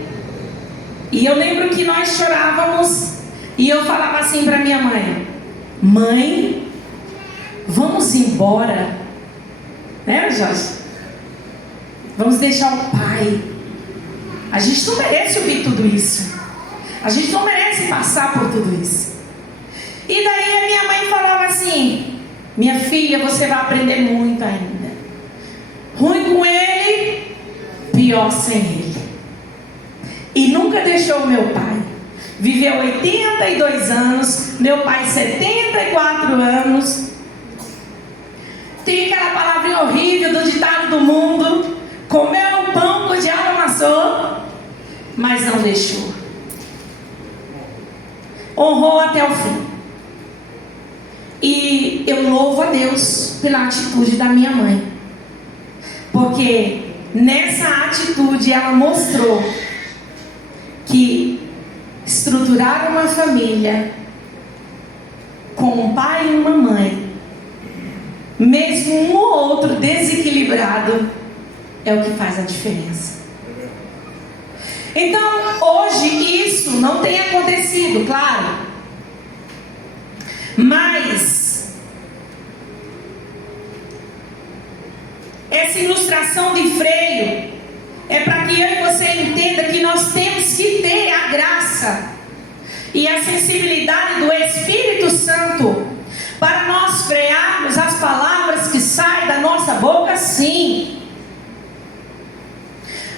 E eu lembro que nós chorávamos e eu falava assim para minha mãe: mãe, vamos embora, né, Jorge? Vamos deixar o pai. A gente não merece ouvir tudo isso. A gente não merece passar por tudo isso. E daí a minha mãe falava assim: minha filha, você vai aprender muito ainda. Ruim com ele, pior sem ele. E nunca deixou meu pai. Viveu 82 anos, meu pai 74 anos. Tem aquela palavrinha horrível do ditado do mundo: comeu o pão que o diabo amassou, mas não deixou. Honrou até o fim. E eu louvo a Deus pela atitude da minha mãe, porque nessa atitude ela mostrou que estruturar uma família com um pai e uma mãe, mesmo um ou outro desequilibrado, é o que faz a diferença. Então, hoje isso não tem acontecido, claro, mas essa ilustração de freio é para que eu e você entenda que nós temos que ter a graça e a sensibilidade do Espírito Santo para nós frearmos as palavras que saem da nossa boca, sim.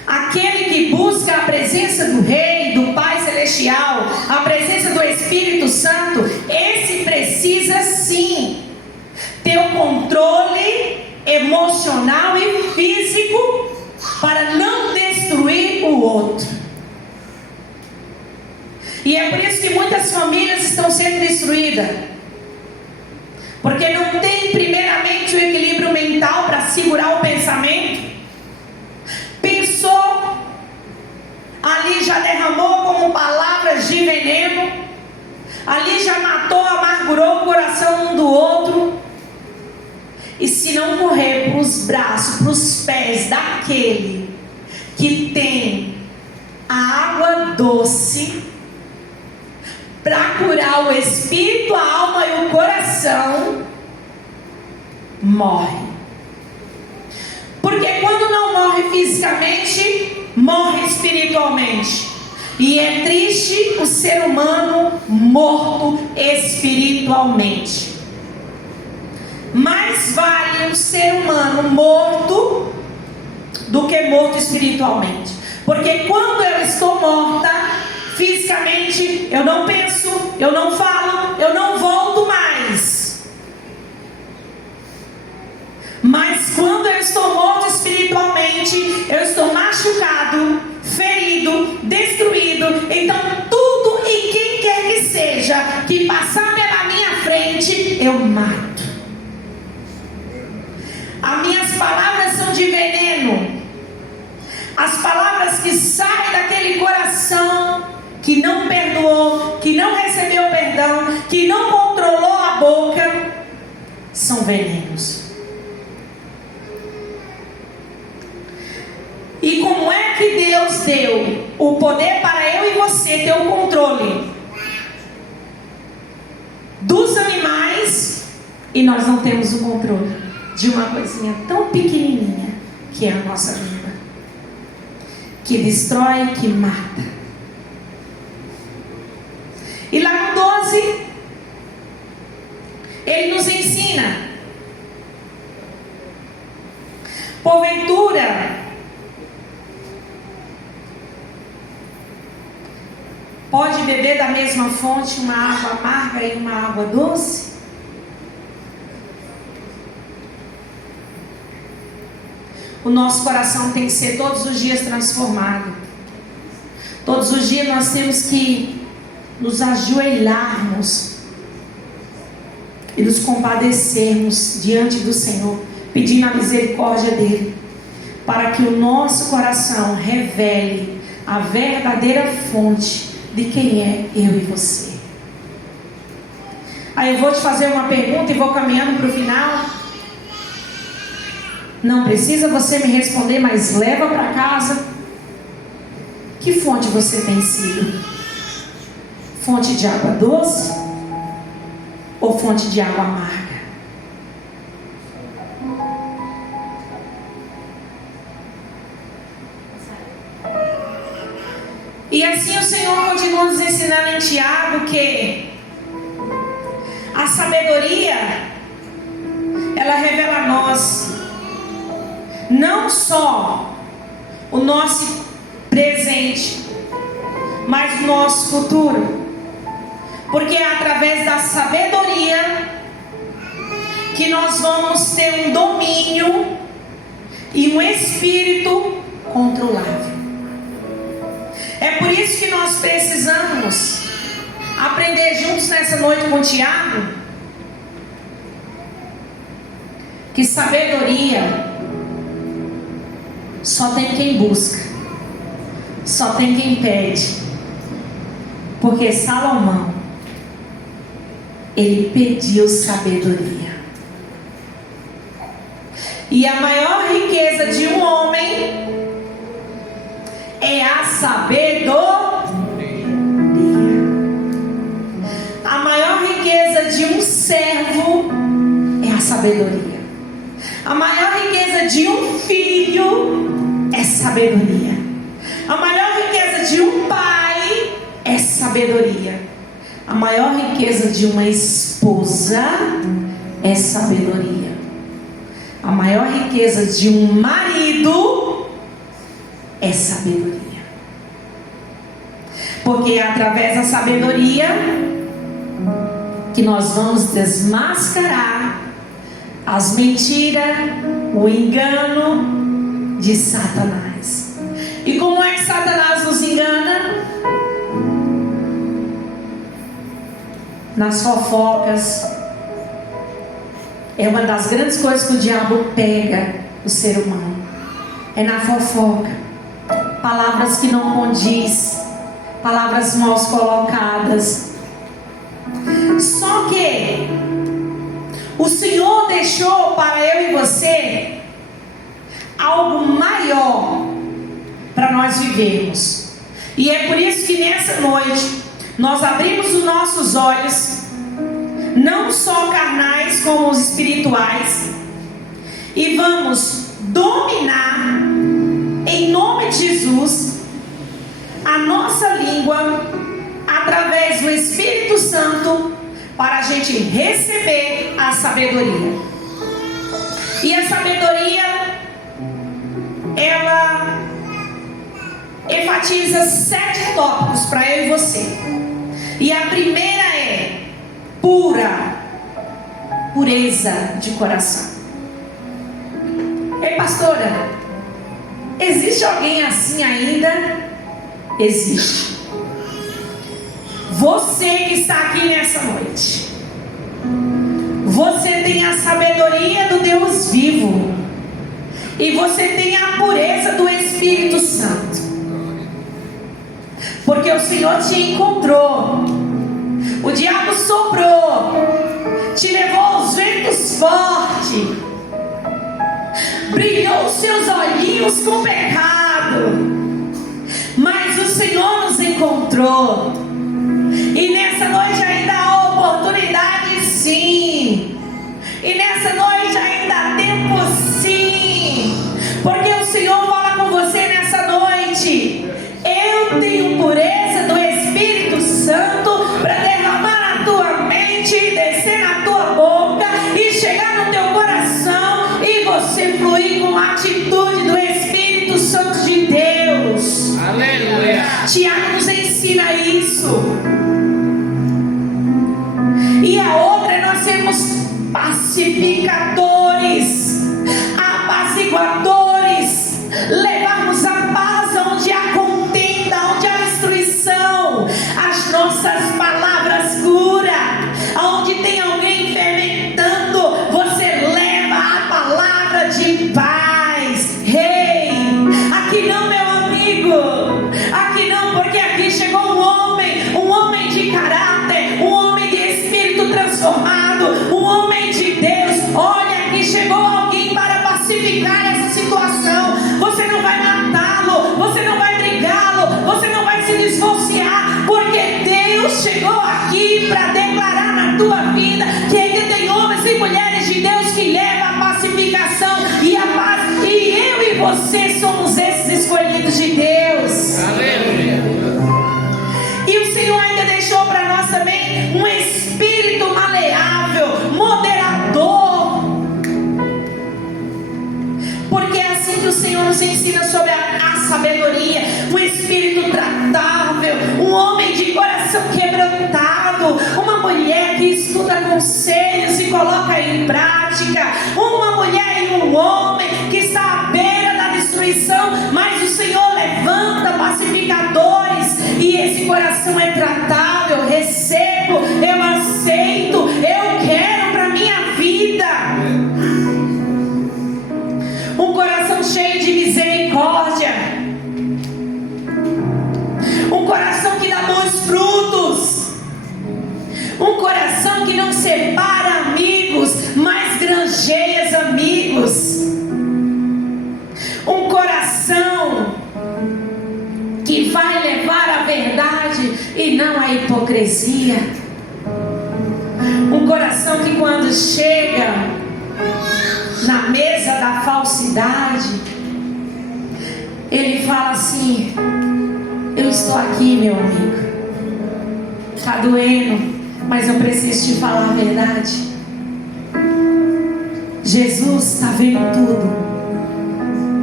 Aquele que busca a presença do Rei, do Pai Celestial, a presença do Espírito Santo, esse precisa sim ter o controle emocional e físico para não destruir o outro. E é por isso que muitas famílias estão sendo destruídas, porque não tem primeiramente o equilíbrio mental para segurar o pensamento. Pensou, ali já derramou como palavras de veneno, ali já matou, amargurou o coração um do outro. E se não correr para os braços, para os pés daquele que tem a água doce para curar o espírito, a alma e o coração, morre. Porque quando não morre fisicamente, morre espiritualmente. E é triste o ser humano morto espiritualmente. Mais vale um ser humano morto do que morto espiritualmente. Porque quando eu estou morta fisicamente, eu não penso, eu não falo, eu não volto mais. Mas quando eu estou morto espiritualmente, eu estou machucado, ferido, destruído. Então tudo e quem quer que seja que passar pela minha frente, eu mato. As minhas palavras são de veneno. As palavras que saem daquele coração que não perdoou, que não recebeu perdão, que não controlou a boca, são venenos. E como é que Deus deu o poder para eu e você ter o controle dos animais e nós não temos o controle de uma coisinha tão pequenininha que é a nossa língua, que destrói, que mata? beber da mesma fonte uma água amarga e uma água doce? O nosso coração tem que ser todos os dias transformado. Todos os dias nós temos que nos ajoelharmos e nos compadecermos diante do Senhor, pedindo a misericórdia dele, para que o nosso coração revele a verdadeira fonte de quem é eu e você. Aí eu vou te fazer uma pergunta e vou caminhando para o final. Não precisa você me responder, mas leva para casa. Que fonte você tem sido? Fonte de água doce ou fonte de água amarga? E assim o Senhor continua nos ensinando em Tiago que a sabedoria, ela revela a nós não só o nosso presente, mas o nosso futuro. Porque é através da sabedoria que nós vamos ter um domínio e um espírito controlável. É por isso que nós precisamos aprender juntos nessa noite com o Tiago que sabedoria só tem quem busca, só tem quem pede. Porque Salomão, ele pediu sabedoria. E a maior riqueza de um homem é a sabedoria. A maior riqueza de um servo é a sabedoria. A maior riqueza de um filho é sabedoria. A maior riqueza de um pai é sabedoria. A maior riqueza de uma esposa é sabedoria. A maior riqueza de um marido é sabedoria. Porque é através da sabedoria que nós vamos desmascarar as mentiras, o engano de Satanás. E como é que Satanás nos engana? Nas fofocas. É uma das grandes coisas que o diabo pega o ser humano. É na fofoca. Palavras que não condiz, palavras mal colocadas. Só que o Senhor deixou para eu e você algo maior para nós vivermos. E é por isso que nessa noite nós abrimos os nossos olhos, não só carnais como os espirituais, e vamos dominar em nome de Jesus a nossa língua através do Espírito Santo, para a gente receber a sabedoria. E a sabedoria, ela enfatiza 7 tópicos para eu e você. E a primeira é pureza de coração. Ei, pastora, existe alguém assim ainda? Existe. Você que está aqui nessa noite, você tem a sabedoria do Deus vivo, e você tem a pureza do Espírito Santo, porque o Senhor te encontrou. O diabo soprou, te levou aos ventos fortes, brilhou os seus olhinhos com pecado, mas o Senhor nos encontrou. E nessa noite ainda há oportunidade, sim. E nessa noite ainda há tempo, sim. Porque o Senhor fala com você nessa noite: eu tenho pureza do Espírito Santo para derramar na tua mente, descer na tua boca e chegar no teu coração, e você fluir com a atitude do Espírito Santo de Deus. Aleluia. Tiago nos ensina isso. você somos esses escolhidos de Deus. Aleluia. E o Senhor ainda deixou para nós também um espírito maleável, moderador. Porque é assim que o Senhor nos ensina sobre a sabedoria. Um espírito tratável, um homem de coração quebrantado, uma mulher que escuta conselhos e coloca em prática, uma mulher e um homem que está à beira da destruição, mas o Senhor levanta pacificadores, e esse coração é tratável. Eu recebo, eu aceito, eu quero para minha vida um coração cheio de misericórdia, um coração que dá bons frutos, um coração que não separa amigos, mas granjeia amigos, um coração que vai levar a verdade e não a hipocrisia, um coração que quando chega na mesa da falsidade, ele fala assim: eu estou aqui, meu amigo, está doendo, mas eu preciso te falar a verdade. Jesus está vendo tudo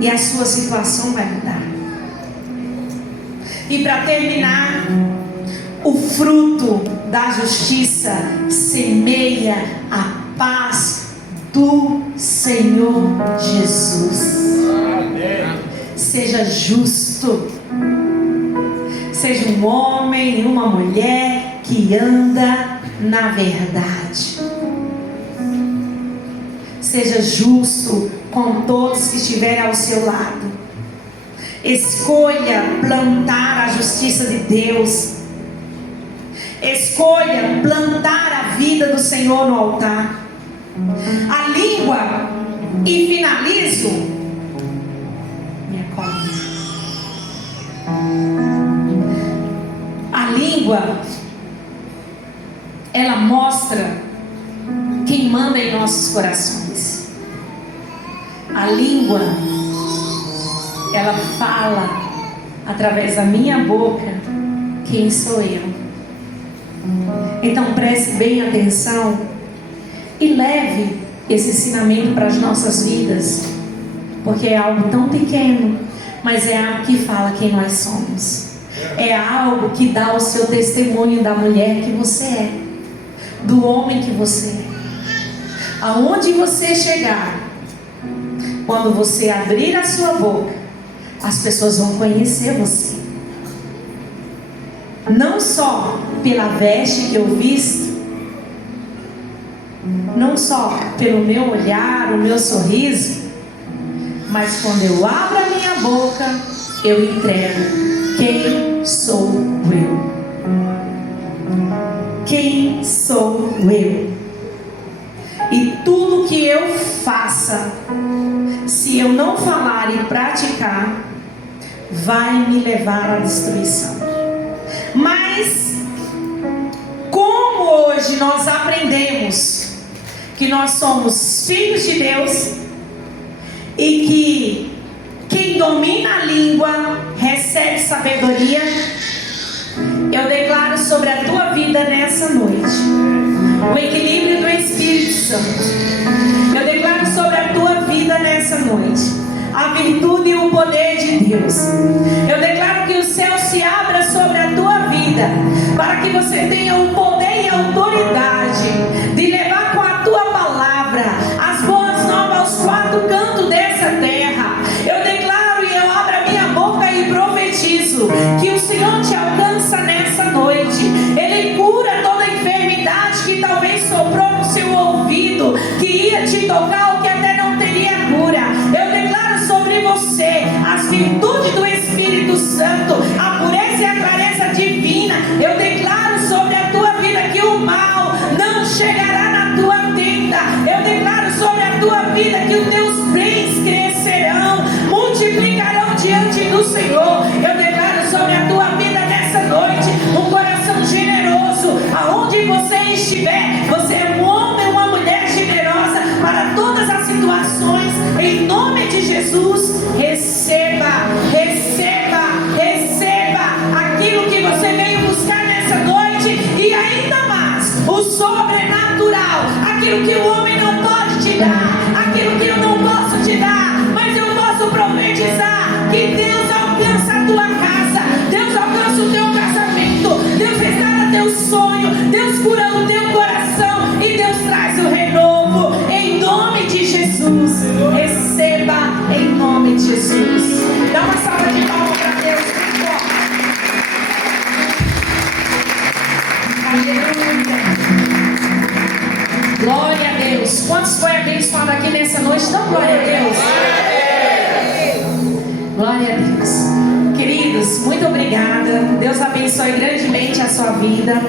e a sua situação vai mudar. E para terminar, o fruto da justiça semeia a paz do Senhor Jesus. Amém. Seja justo, seja um homem, uma mulher que anda na verdade. Seja justo com todos que estiverem ao seu lado. Escolha plantar a justiça de Deus. Escolha plantar a vida do Senhor no altar. A língua, e finalizo, minha cola. A língua, ela mostra quem manda em nossos corações. A língua, ela fala através da minha boca quem sou eu. Então preste bem atenção e leve esse ensinamento para as nossas vidas, porque é algo tão pequeno, mas é algo que fala quem nós somos. É algo que dá o seu testemunho da mulher que você é, do homem que você é. Aonde você chegar, quando você abrir a sua boca, as pessoas vão conhecer você. Não só pela veste que eu visto, não só pelo meu olhar, o meu sorriso, mas quando eu abro a minha boca, eu entrego quem sou eu. Quem sou eu? E tudo que eu faça, se eu não falar e praticar, vai me levar à destruição. Mas como hoje nós aprendemos que nós somos filhos de Deus e que quem domina a língua recebe sabedoria, eu declaro sobre a tua vida nessa noite o equilíbrio do Espírito Santo. Eu declaro sobre a tua vida nessa noite a virtude e o poder de Deus. Eu declaro que o céu se abra sobre a tua vida, para que você tenha o poder e a autoridade de levar com a tua palavra as boas novas aos quatro cantos dessa terra. Eu declaro e eu abro a minha boca e profetizo que o Senhor te alcança nessa noite. Ele cura toda enfermidade que talvez soprou no seu ouvido, que ia te tocar ou que até não teria cura. Eu declaro sobre você as virtudes do Espírito Santo, a pureza e a clareza divina. Eu declaro sobre a tua vida que o mal não chegará na tua tenda. Eu declaro sobre a tua vida que os teus bens crescerão, multiplicarão diante do Senhor. Eu declaro sobre a tua vida nessa noite um coração generoso. Aonde você estiver, você é um homem, uma mulher generosa para todas as situações. Em nome de Jesus, receba que o homem não pode te dar, aquilo que eu não posso te dar, mas eu posso profetizar que Deus alcança a tua casa, Deus alcança o teu casamento, Deus restaura teu sonho, Deus cura o teu coração e Deus traz o renovo em nome de Jesus. Receba em nome de Jesus. Dá uma salva de palmas para Deus. Aleluia. Glória a Deus. Quantos foi abençoado aqui nessa noite? Dá glória a Deus. Glória a Deus. Queridos, muito obrigada. Deus abençoe grandemente a sua vida.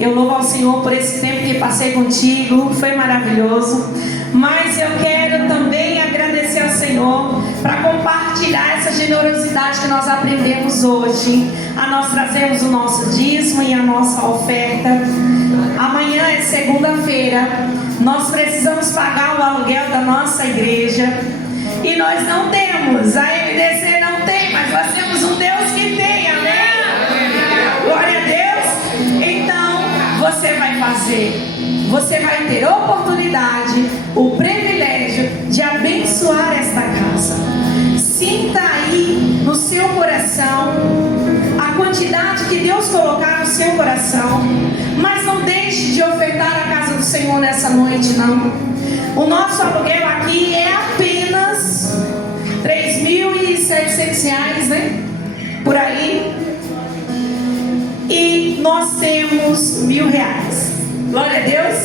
Eu louvo ao Senhor por esse tempo que passei contigo. Foi maravilhoso. Mas eu quero também agradecer ao Senhor para compartilhar essa generosidade que nós aprendemos hoje. A nós trazemos o nosso dízimo e a nossa oferta. Amanhã é segunda-feira. Nós precisamos pagar o aluguel da nossa igreja. E nós não temos. A MDC não tem, mas nós temos um Deus que tem. Amém? Glória a Deus. Então, você vai fazer. Você vai ter oportunidade, o privilégio de abençoar esta casa. Sinta aí no seu coração a quantidade que Deus colocar no seu coração. Mas não deixe de ofertar a casa do Senhor nessa noite, não. O nosso aluguel aqui é apenas R$3.700, né? Por aí. E nós temos R$1.000. Glória a Deus.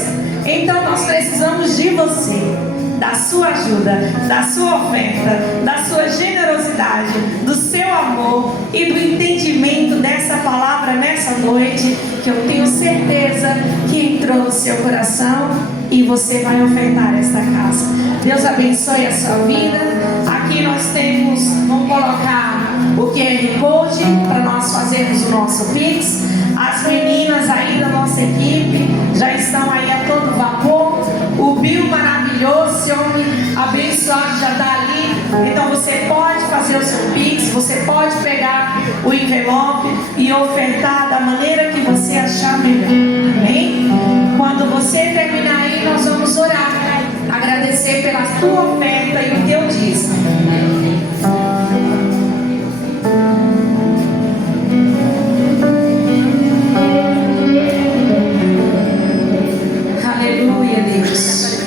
Então nós precisamos de você, da sua ajuda, da sua oferta, da sua generosidade, do seu amor e do entendimento dessa palavra nessa noite, que eu tenho certeza que entrou no seu coração e você vai ofertar esta casa. Deus abençoe a sua vida. Aqui nós temos, vamos colocar o QR Code para nós fazermos o nosso Pix. As meninas aí da nossa equipe já estão aí a todo vapor. O Bill maravilhoso, esse homem abençoado já está ali. Então você pode fazer o seu Pix, você pode pegar o envelope e ofertar da maneira que você achar melhor. Amém? Quando você terminar aí, nós vamos orar, agradecer pela tua oferta e o teu dízimo. Aleluia, Deus.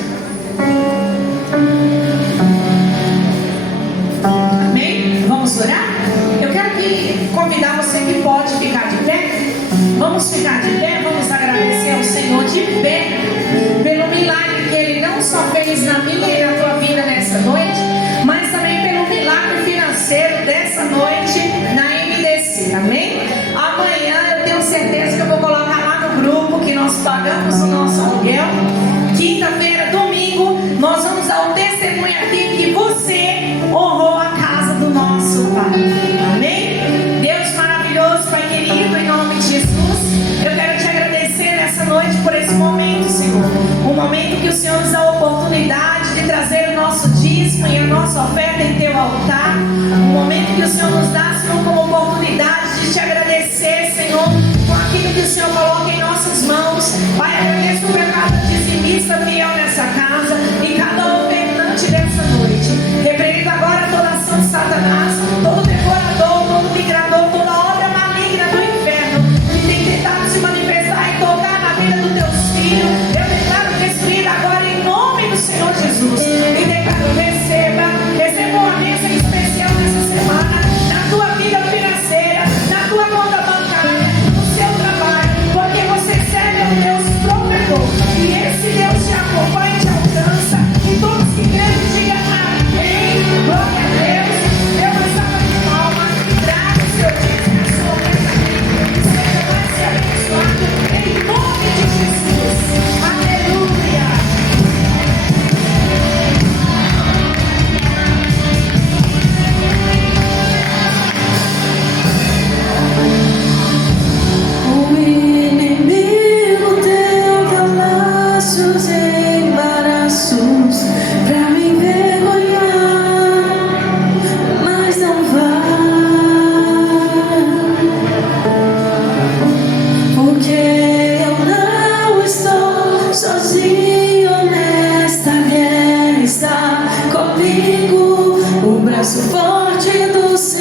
Amém? Vamos orar? Eu quero convidar você que pode ficar de pé. Vamos ficar de pé, vamos agradecer ao Senhor de pé pelo milagre que Ele não só fez na minha e na tua vida nessa noite, mas também pelo milagre financeiro dessa noite na MDC. Amém? Amanhã eu tenho certeza que eu vou colocar lá no grupo que nós pagamos o nosso aluguel. Quinta-feira, domingo, nós vamos dar um testemunho aqui que você honrou a casa do nosso Pai. Amém? Deus maravilhoso, Pai querido, em nome de Jesus, eu quero te agradecer nessa noite por esse momento, Senhor. Um momento que o Senhor nos dá a oportunidade de trazer o nosso dízimo e a nossa oferta em teu altar. Um momento que o Senhor nos dá, Senhor, como oportunidade de te agradecer, Senhor, com aquilo que o Senhor coloca em nossas mãos. Pai, agradeço por cada dizimista fiel nessa casa e cada ofertante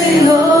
Senhor.